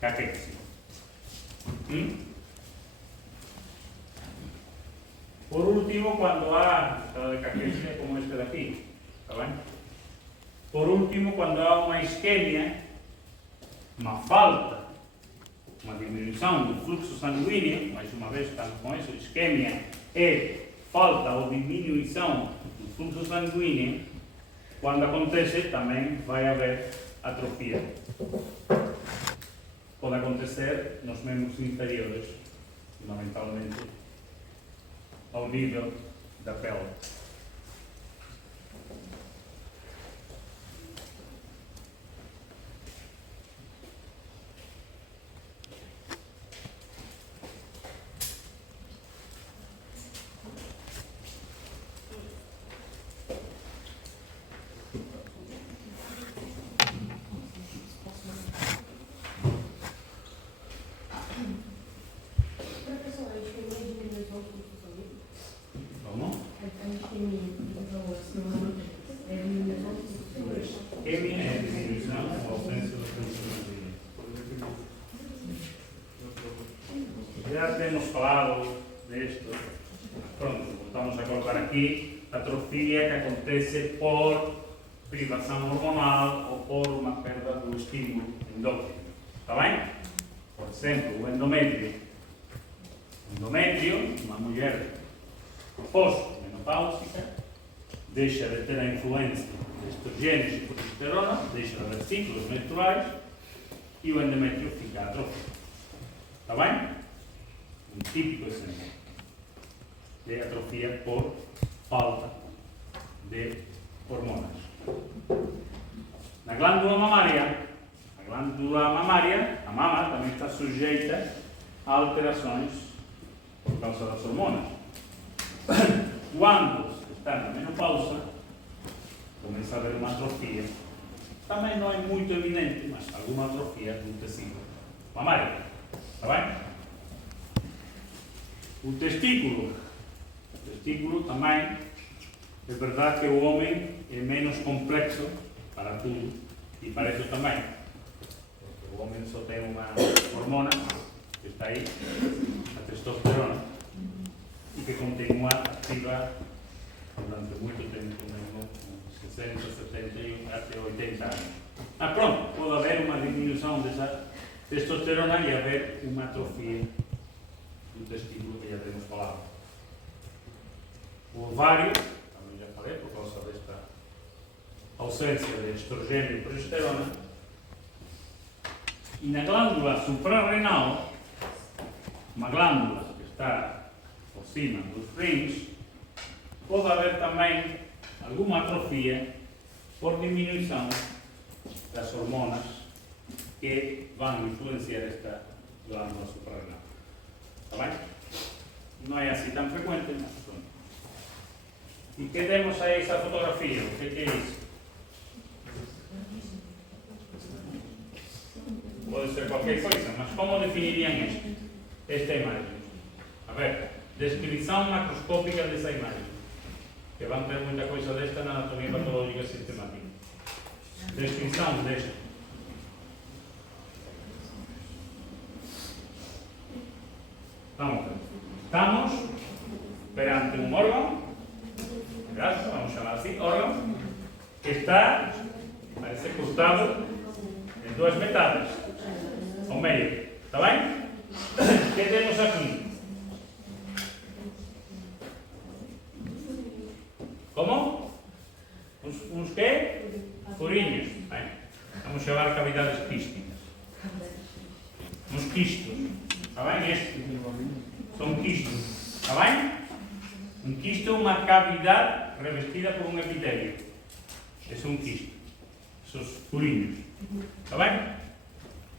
caquexia. Por último, cuando há estado de caquexia como este de aquí, ¿está bien? Por último, cuando há uma isquemia, uma falta, uma diminuição do fluxo sanguíneo, mais uma vez estamos com isso, isquemia é falta ou diminuição do fluxo sanguíneo, quando acontece também vai haver atrofia. Pode acontecer nos membros inferiores, fundamentalmente ao nível da pele. Já temos falado disto, pronto, voltamos a colocar aqui a atrofia que acontece por privação hormonal ou por uma perda do estímulo endócrino. Está bem? Por exemplo, o endométrio. O endométrio, uma mulher pós-menopáusica, deixa de ter a influência de estrogênios e progesterona, deixa de haver ciclos menstruais e o endométrio fica atrofiado. Está bem? Um típico exemplo de atrofia por falta de hormonas. Na glândula mamária, a mama também está sujeita a alterações por causa das hormonas. Quando se está na menopausa, começa a haver uma atrofia. Também não é muito evidente, mas alguma atrofia do tecido mamário. Está bem? O testículo também, é verdade que o homem é menos complexo para tudo e para isso também. Porque o homem só tem uma hormona, que está aí, a testosterona, e que continua ativa durante muito tempo, mesmo 60, 70 e até 80 anos. Pronto, pode haver uma diminuição dessa testosterona e haver uma atrofia do testículo que já temos falado. O ovário, também já falei, por causa desta ausência de estrogênio e progesterona. E na glândula suprarrenal, uma glândula que está por cima dos rins, pode haver também alguma atrofia por diminuição das hormonas que vão influenciar esta glândula suprarrenal. Está bem? Não é assim tão frequente, mas pronto. E que temos aí essa fotografia? O que é isso? Pode ser qualquer coisa, mas como definiriam esta imagem? A ver, descrição macroscópica dessa imagem. Que vão ter muita coisa desta na anatomia patológica sistemática. Descrição desta. en duas metades, ao meio. Está bem? O que temos aqui? Como? Uns quê? Furinhos. Bem, vamos chamar cavidades quísticas. Uns quistos. Está bem? Estes são quistos. Está bem? Um quisto é uma cavidade revestida por um epitélio. Esse é um quisto. Esses furinhos. Está bem?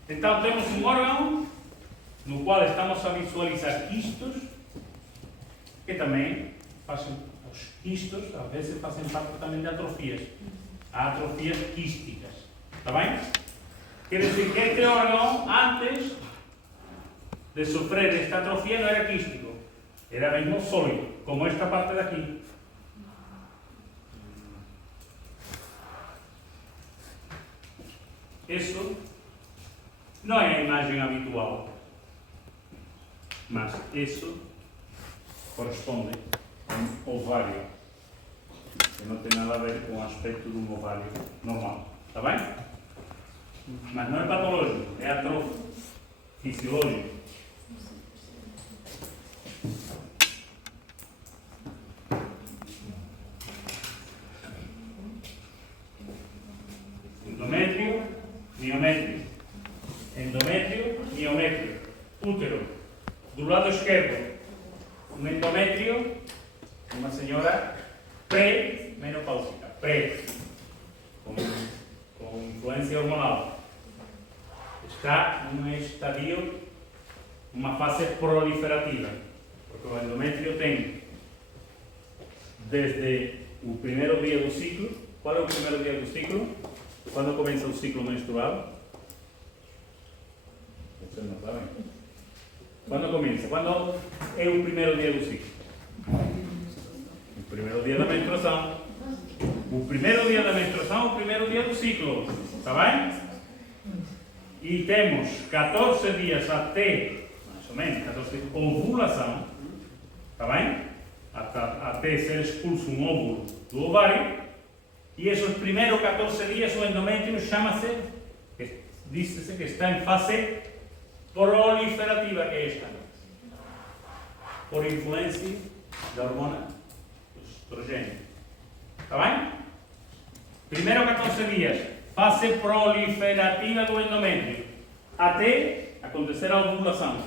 Então temos um órgão no qual estamos a visualizar quistos que também fazem, os quistos às vezes fazem parte também de atrofias. Há atrofias quísticas. Está bem? Quer dizer que este órgão, antes de sofrer esta atrofia, não era quístico. Era mesmo sólido, como esta parte de aquí. Isso não é a imagem habitual, mas isso corresponde a um ovário, que não tem nada a ver com o aspecto de um ovário normal. Está bem? Mas não é patológico, é atrofio, fisiológico. Endométrio, miométrio. Endométrio, miométrio. Útero. Do lado esquerdo, um endométrio, uma senhora pré-menopáusica. Com influência hormonal. Está num estadio, uma fase proliferativa. Porque o endométrio tem, desde o primeiro dia do ciclo. Qual é o primeiro dia do ciclo? Quando começa o ciclo menstrual? Vocês não sabem? Quando começa? Quando é o primeiro dia do ciclo? O primeiro dia da menstruação. O primeiro dia da menstruação é o primeiro dia do ciclo. Está bem? E temos 14 dias até, mais ou menos, 14 dias, ovulação. Está bem? Até ser expulso um óvulo do ovário. E esses primeiros 14 dias o endométrio chama-se, diz-se que está em fase proliferativa, que é esta, por influência da hormona do estrogênio. Está bem? Primeiro 14 dias, fase proliferativa do endométrio, até acontecer a ovulação.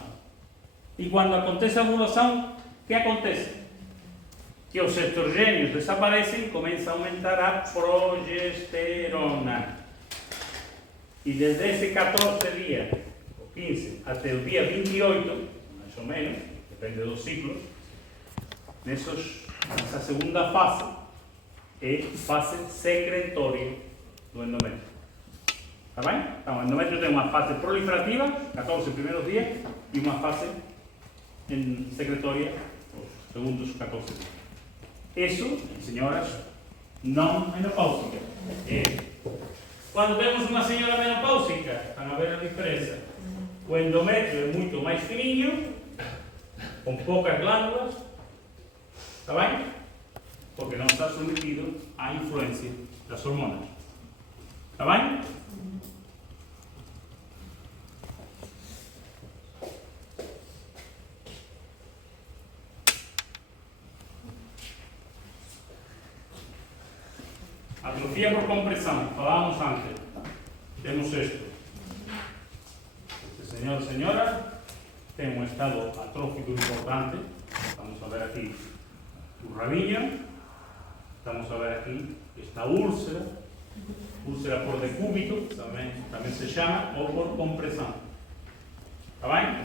E quando acontece a ovulação, o que acontece? Que os estrogênios desaparecem e começa a aumentar a progesterona. E desde esse 14 dias, ou 15, até o dia 28, mais ou menos, depende dos ciclos, nessa segunda fase, é fase secretória do endométrio. Está bem? Então, o endométrio tem uma fase proliferativa, 14 primeiros dias, e uma fase secretória, os segundos 14 dias. Isso, senhoras não menopáusicas. Quando temos uma senhora menopáusica, estão a ver a diferença. O endométrio é muito mais fininho, com poucas glândulas, está bem? Porque não está submetido à influência das hormonas. Está bem? Atrofia por compressão, falámos antes. Temos isto. Este senhor e senhora tem um estado atrófico importante. Estamos a ver aqui o rabinho. Estamos a ver aqui esta úlcera por decúbito, também se chama, ou por compressão. Está bem?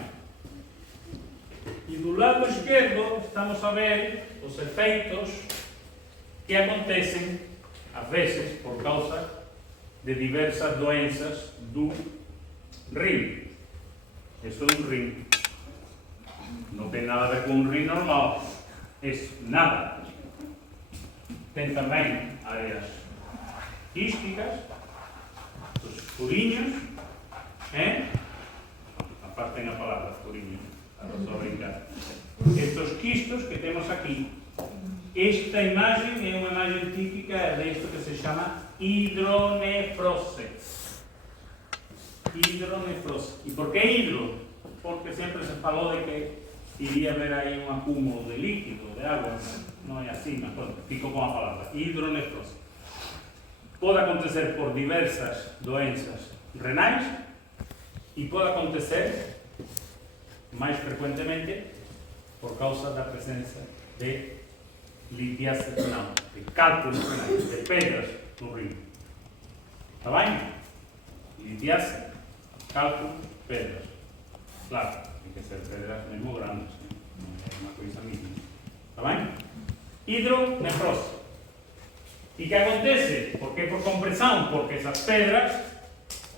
E do lado esquerdo estamos a ver os efeitos que acontecem às vezes por causa de diversas doenças do rim. Isso é um rim. Não tem nada a ver com um rim normal. Isso, nada. Tem também áreas quísticas, os furinhos, a parte tem a palavra furinho, estava só a brincar. Estes quistos que temos aqui. Esta imagem é uma imagem típica disto que se chama hidronefrose. hidronefrose. ¿Y por qué hidro? Porque siempre se faló de que iría a haber ahí un acúmulo de líquido, de agua. No es así, mas pronto, fico con la palabra. Hidronefrose. Puede acontecer por diversas doenças renais y puede acontecer más frecuentemente por causa de la presencia de litiase renal, de cálculos renais, de pedras no rim. ¿Está bien? Litiase, cálculo, pedras. Claro, hay que ser pedras mesmo grandes, no es una cosa mínima. ¿Está bien? Hidronefrose. ¿Y qué acontece? ¿Por qué por compresión? Porque esas pedras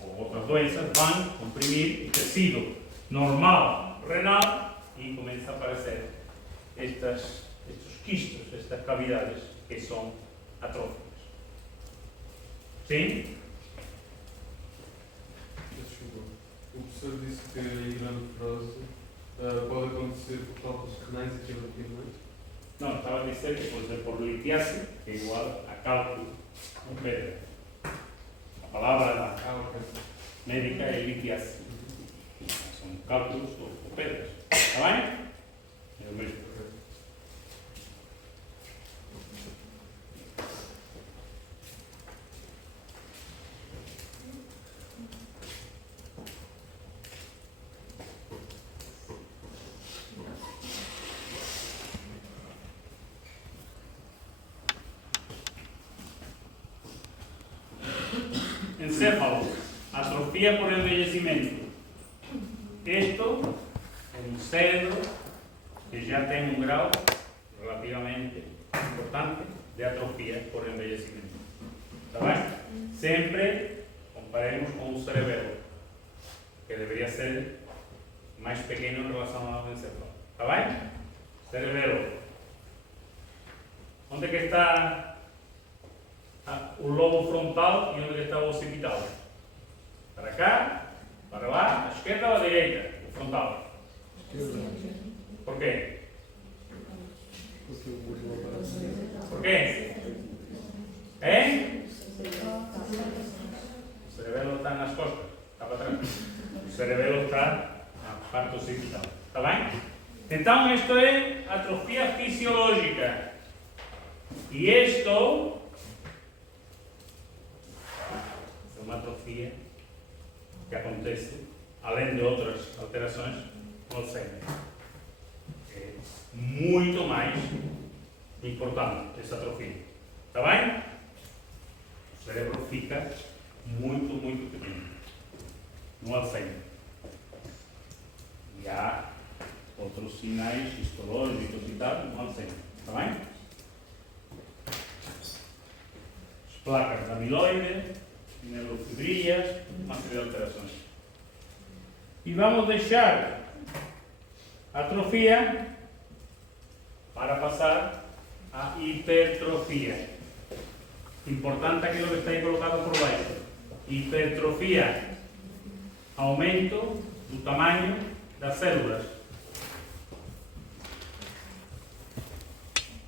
o otras doenças van a comprimir el tejido normal renal y comienza a aparecer estos quistos, estas cavidades que son atróficas. ¿Sí? Desculpa. O professor disse que a hidronefrose pode acontecer por cálculos renais e queimativas. No, estaba a decir que puede ser por litiase, que es igual a cálculo con pedra. La palabra Ok. médica es litiase. Son cálculos o pedras. ¿Está bien? Es lo mismo. Encéfalo, atrofia por envelhecimiento. Esto es un cerebro que ya tiene un grado relativamente importante de atrofia por envelhecimiento. ¿Está bien? Siempre comparemos con un cerebelo que debería ser más pequeño en relación al encéfalo. ¿Está bien? Cerebelo. ¿Dónde que está o lobo frontal y onde está o occipital? Para acá, para lá, a esquerda ou a direita? O frontal. Por quê? Por quê? Hein? O cerebelo está nas costas, está para trás. O cerebelo está na parte occipital. Está bem? Então, isto é atrofia fisiológica. E isto é uma atrofia que acontece, além de outras alterações, no Alzheimer. É muito mais importante essa atrofia. Está bem? O cérebro fica muito, muito pequeno no Alzheimer. E há outros sinais histológicos e tal no Alzheimer. Está bem? As placas da amiloide, neurofibrillas, uma série de alterações. E vamos deixar a atrofia para passar a hipertrofia. Importante aquilo que está aí colocado por baixo. Hipertrofia, aumento do tamanho das células.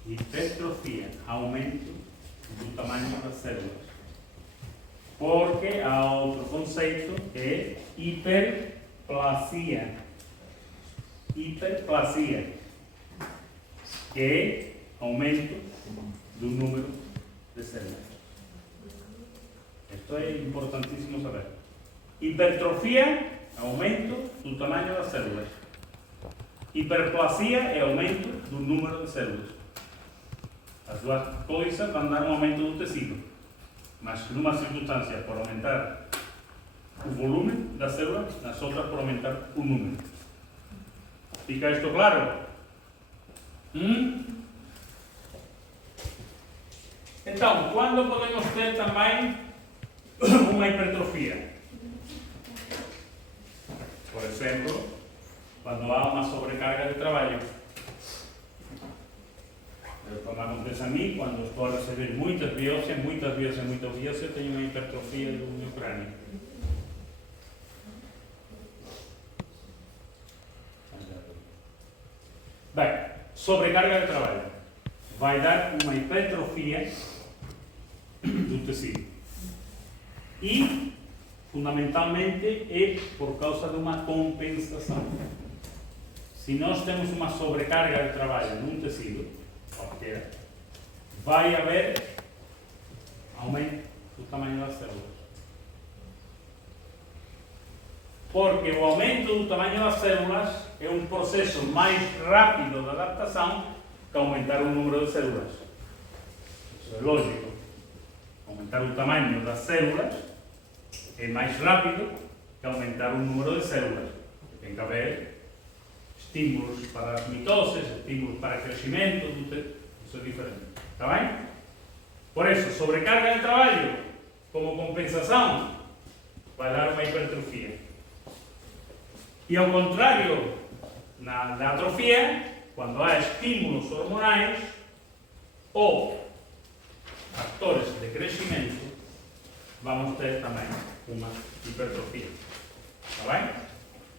Hipertrofia, aumento do tamanho das células. Porque há outro conceito que é hiperplasia. Hiperplasia, que é aumento do número de células. Isto é importantíssimo saber. Hipertrofia, aumento do tamanho das células. Hiperplasia é aumento do número de células. As duas coisas vão dar um aumento do tecido. Mas numa circunstância por aumentar o volume da célula, nas outras por aumentar o número. Fica isto claro? Então, quando podemos ter também uma hipertrofia? Por exemplo, quando há uma sobrecarga de trabalho. Como acontece a mim, quando estou a receber muitas biópsias, eu tenho uma hipertrofia do meu crânio. Bem, sobrecarga de trabalho vai dar uma hipertrofia do tecido. E fundamentalmente é por causa de uma compensação. Se nós temos uma sobrecarga de trabalho num tecido, qualquer, vai haver aumento do tamanho das células. Porque o aumento do tamanho das células é um processo mais rápido de adaptação que aumentar o número de células. Isso é lógico. Aumentar o tamanho das células é mais rápido que aumentar o número de células. Tem que haver estímulos para as mitoses, estímulos para o crescimento, isso é diferente. Está bem? Por isso, sobrecarga de trabalho como compensação vai dar uma hipertrofia. E ao contrário, na atrofia, quando há estímulos hormonais ou factores de crescimento, vamos ter também uma hipertrofia. Está bem?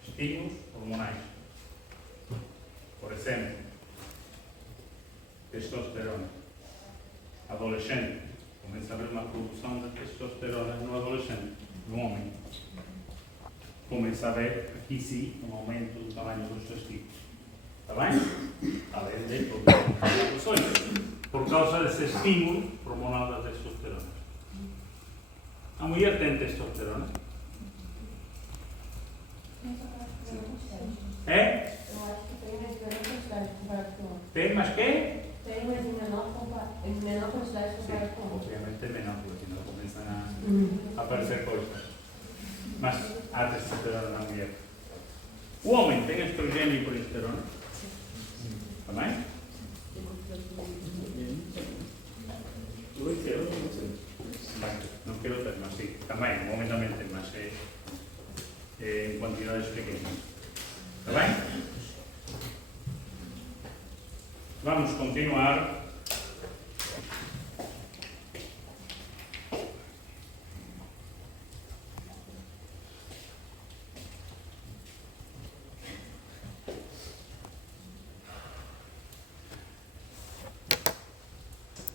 Estímulos hormonais. Por exemplo, testosterona. Adolescente. Começa a haver uma produção de testosterona no adolescente, no homem. Começa a haver, aqui sim, um aumento do tamanho dos testículos. Está bem? Além de todas as funções. Por causa desse estímulo hormonal da testosterona. A mulher tem testosterona? É? Eu acho que tem uma menor quantidade comparado com o homem. Tem, mas quê? Tem, mas em menor quantidade comparado com o homem. Obviamente é menor, porque não começam a aparecer coisas. Mas há testosterona na mulher. O homem tem estrogênio e progesterona? Também? Não quero ter, mas sim, também, o homem também tem, mas é em quantidades pequenas. Está bem? Vamos continuar.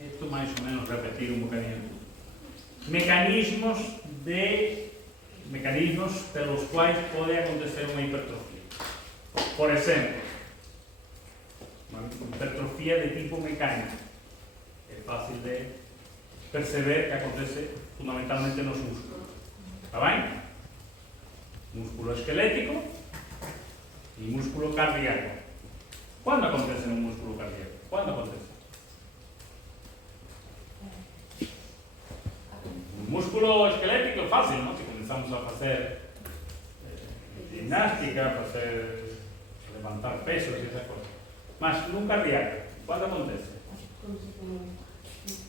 Esto mais ou menos repetir um bocadinho. Mecanismos pelos quais pode acontecer uma hipertrofia. Por exemplo, uma hipertrofia de tipo mecânico. É fácil de perceber que acontece fundamentalmente nos músculos. Está bem? Músculo esquelético e músculo cardíaco. Quando acontece no músculo cardíaco? Quando acontece? O músculo esquelético é fácil, não? Se começamos a fazer ginástica, a levantar pesos e essas coisas. Mas no cardíaco, quando acontece?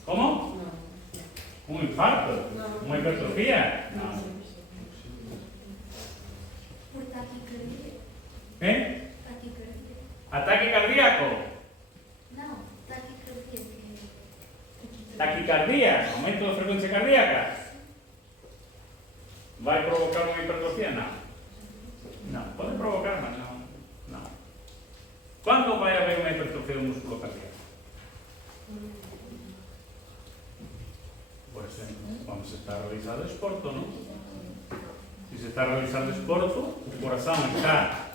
Como? Um infarto? Uma hipertrofia? Não. Por taquicardia. ¿Eh? Taquicardia. ¿Ataque cardíaco? Não, taquicardia. ¿Taquicardia? ¿Aumento de frecuencia cardíaca? ¿Va a provocar una hipertrofia? No. No, puede provocar, mas no. ¿Cuándo va a haber una hipertrofia del músculo cardíaco? Por ejemplo, cuando se está realizando desporto, ¿no? Si se está realizando desporto, o corazón está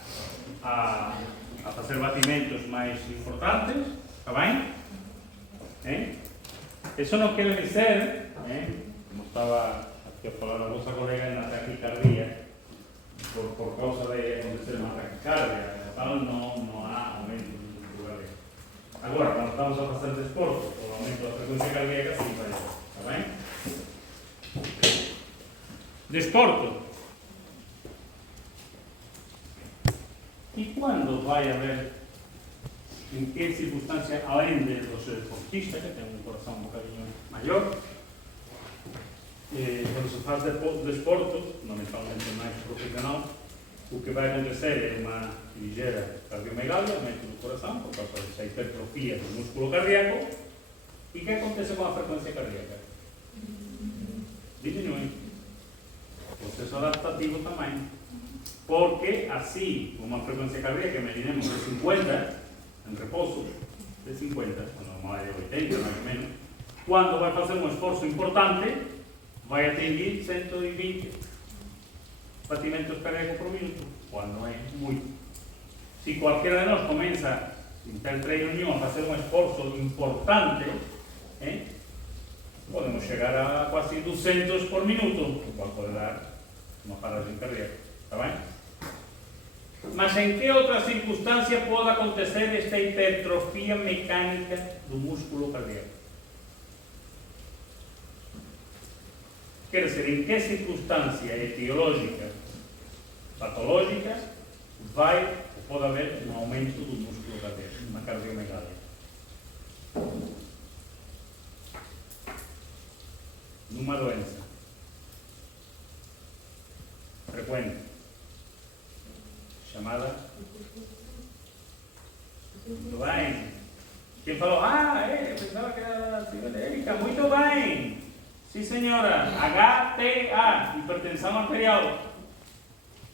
a fazer batimentos mais importantes, está bem? Isso não quer dizer, como estava aqui a falar a vossa colega na taquicardia, por causa de acontecer uma taquicardia, tal, não há aumento do músculo cardíaco. Agora, quando estamos a fazer desporto, o aumento da frequência cardíaca sim vai haver, está bem? Desporto. E quando vai haver, em que circunstância, além do seu desportista, que tem um coração um bocadinho maior, quando se faz desporto, fundamentalmente mais profissional, o que vai acontecer é uma ligeira cardiomegalia, aumento do coração, por causa dessa hipertrofia do músculo cardíaco. E o que acontece com a frequência cardíaca? Diminui. Processo adaptativo também. Porque assim, uma frequência cardíaca, imaginemos de 50, em repouso, de 50, a normal é de 80, mais ou menos, quando vai fazer um esforço importante, vai atingir 120. batimentos cardíacos por minuto, cuando é muito. Se qualquer de nós começa, sin ter treino nenhum, a fazer um esforço importante, podemos chegar a quase 200 por minuto, o cual pode dar uma paragem cardíaca. Está bem? Mas em que outra circunstância pode acontecer esta hipertrofia mecânica do músculo cardíaco? Quer dizer, em que circunstância etiológica, patológica, pode haver um aumento do músculo cardíaco, uma cardiomegalia? Numa doença frequente, chamada... Muito bem. Quem falou? Pensava que era a senhora Érica. Muito bem. Sim, senhora. HTA, hipertensão arterial.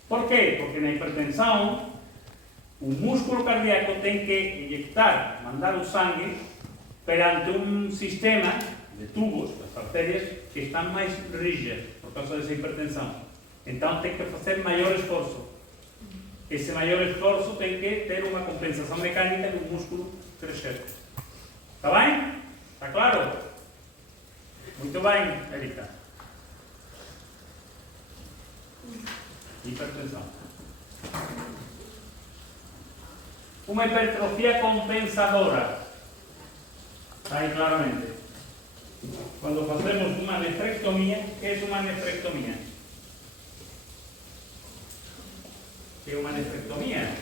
Por quê? Porque na hipertensão, o músculo cardíaco tem que injectar, mandar o sangue perante um sistema de tubos, as artérias, que estão mais rígidas por causa dessa hipertensão. Então tem que fazer maior esforço. Esse maior esforço tem que ter uma compensação mecânica do músculo crescer. Está bem? Está claro? Muito bem, Erika. Hipertensão. Uma hipertrofia compensadora. Está aí claramente. Quando fazemos uma nefrectomia, o que é uma nefrectomia? ¿Qué es una nefrectomía?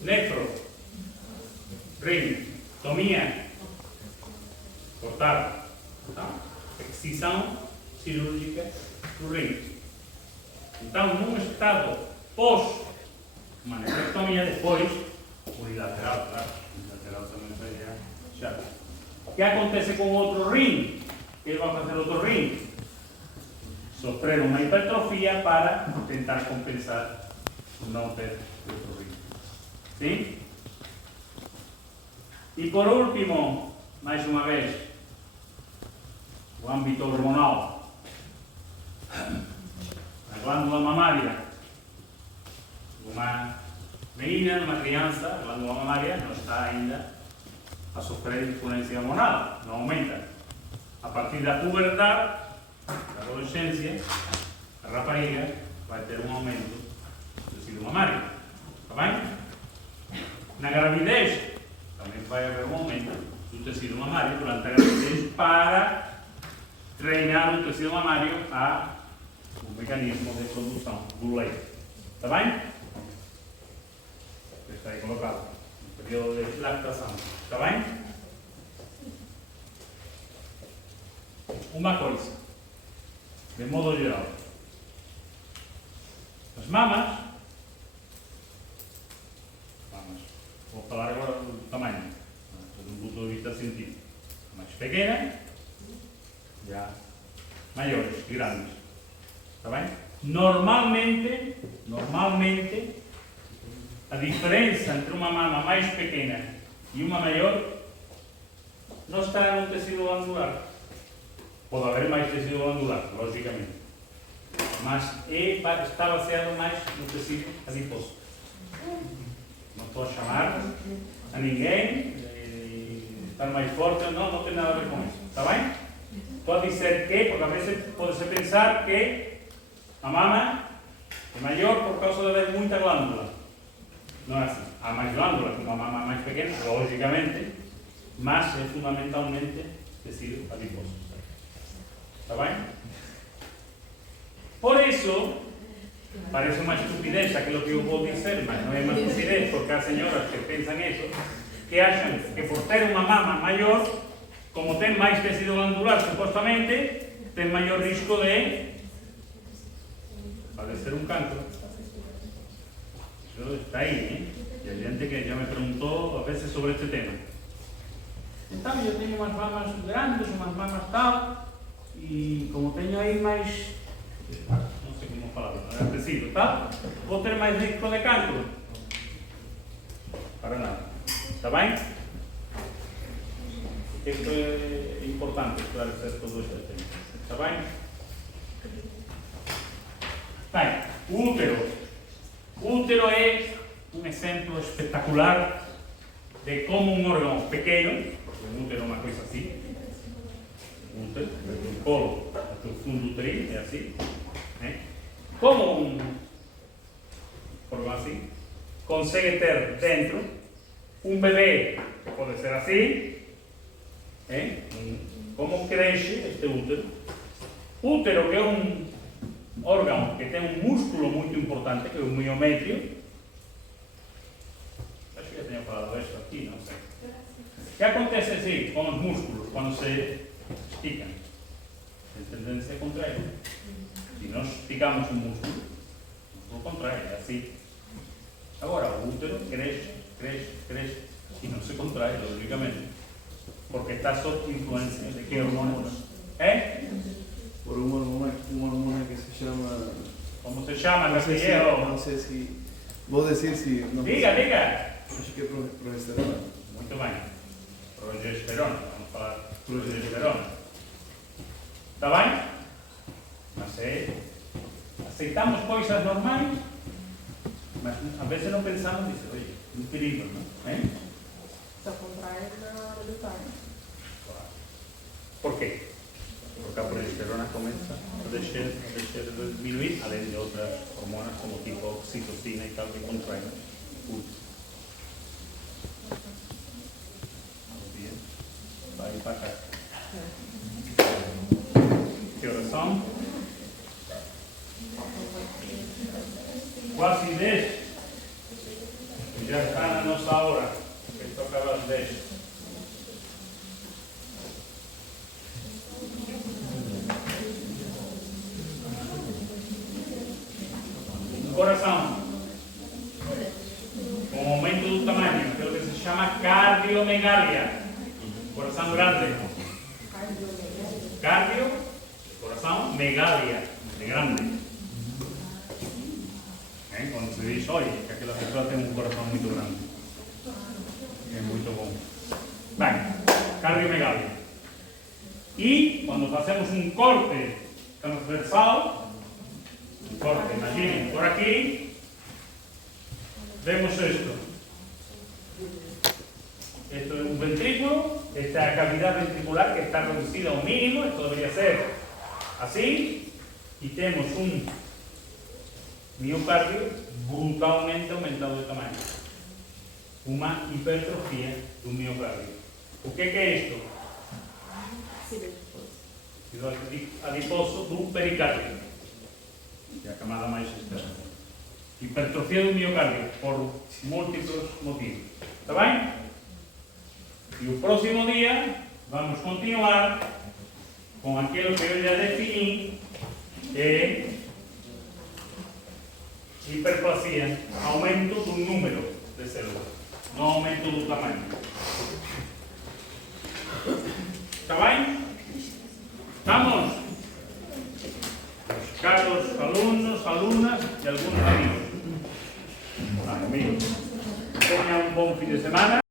Nefro, rim, tomía, cortar, excisão cirúrgica do rim. Então, num estado pós uma nefrectomia, depois, unilateral, claro, unilateral também seria chato. O que acontece com o outro rim? Ele vai fazer outro rim? Sofrer uma hipertrofia para tentar compensar o não ter outro rim. Sim? E por último, mais uma vez, o âmbito hormonal. A glândula mamária. Uma menina, uma criança, a glândula mamária não está ainda a sofrer influência hormonal, não aumenta. A partir da puberdade, na adolescência, a rapariga vai ter um aumento do tecido mamário. Está bem? Na gravidez, também vai haver um aumento do tecido mamário durante a gravidez para treinar o tecido mamário ao mecanismo de produção do leite. Está bem? Está aí colocado. No período de lactação. Está bem? Uma coisa. De modo geral, as mamas, vou falar agora do tamanho, do ponto de vista científico, mais pequena, já maiores, grandes, está bem? Normalmente, a diferença entre uma mama mais pequena e uma maior não estará no tecido glandular. Pode haver mais tecido glandular, logicamente, mas está baseado mais no tecido adiposo. Não estou a chamar a ninguém, estar mais forte, não tem nada a ver com isso. Está bem? Estou a dizer que, porque a vezes pode-se pensar que a mama é maior por causa de haver muita glândula. Não é assim. Há mais glândula que uma mama mais pequena, logicamente, mas é fundamentalmente tecido adiposo. Está bem? Por isso, parece uma estupidez aquilo que eu vou dizer, mas não é uma estupidez, porque há senhoras que pensam isso, que acham que por ter uma mama maior, como tem mais tecido glandular, supostamente, tem maior risco de padecer um cancro. Isso está aí, hein? E a gente que já me perguntou a vezes sobre este tema. Então, eu tenho umas mamas grandes, umas mamas tal, e como tenho aí mais, não sei como falar, tecido, tá? Vou ter mais risco de cancro. Para nada. Está bem? Isto é importante esclarecer todo este tema. Está bem? Bem, o útero. O útero é um exemplo espetacular de como um órgão pequeno, porque um útero é uma coisa assim, útero, do colo até o fundo uterino, é assim, né? Como um órgão assim, consegue ter dentro um bebê que pode ser assim, né? Como cresce este útero. Útero, que é um órgão que tem um músculo muito importante, que é o miométrio. Acho que já tenho falado isso aqui, não sei. O que acontece assim com os músculos quando se esticam? A tendência é contrária. Se nós esticamos um músculo contrai, é assim. Agora, o útero cresce, cresce, cresce e não se contrai, logicamente. Porque está sob influência de que hormonas? É? Por uma hormona que se llama... Como se chama, No sé si... Castillo? No sé si... Vos decís si... No, Diga, diga! Acho que é progesterona. Muito bem. Progesterona, vamos falar progesterona. Está bem? Mas é... Aceitamos coisas normais, mas a veces não pensamos nisso. Oye, incrível, não é? Só contrai na hora do parto. Por quê? Porque a progesterona começa a deixar de diminuir, além de outras hormonas como tipo oxitocina e tal que contraem. Vai para cá. Que horas são? Quase 10. Já está na nossa hora. Que toca às 10. Coração, com aumento do tamanho, aquilo que se chama cardiomegalia, coração grande. Cardio, coração, megalia, de grande. Quando se diz, olha, que aquela pessoa tem um coração muito grande, é muito bom. Bem, cardiomegalia. E quando fazemos um corte transversal, corte, imaginem, por aqui, vemos isto. Esto es un ventrículo, esta es la cavidad ventricular que está reducida a un mínimo, esto debería ser así, y tenemos un miocardio brutalmente aumentado de tamaño. Una hipertrofia de un miocardio. ¿Por qué es esto? Tecido adiposo do pericardio. E a camada máis externa. Hipertrofia do miocardio por múltiplos motivos. Está bem? E o próximo día vamos continuar con aquilo que eu já defini, que é hiperplasia, aumento do número de células, non aumento do tamaño. Está bem? Estamos? Caros alumnos, alumnas y algunos amigos. Amigos, tengan un buen fin de semana.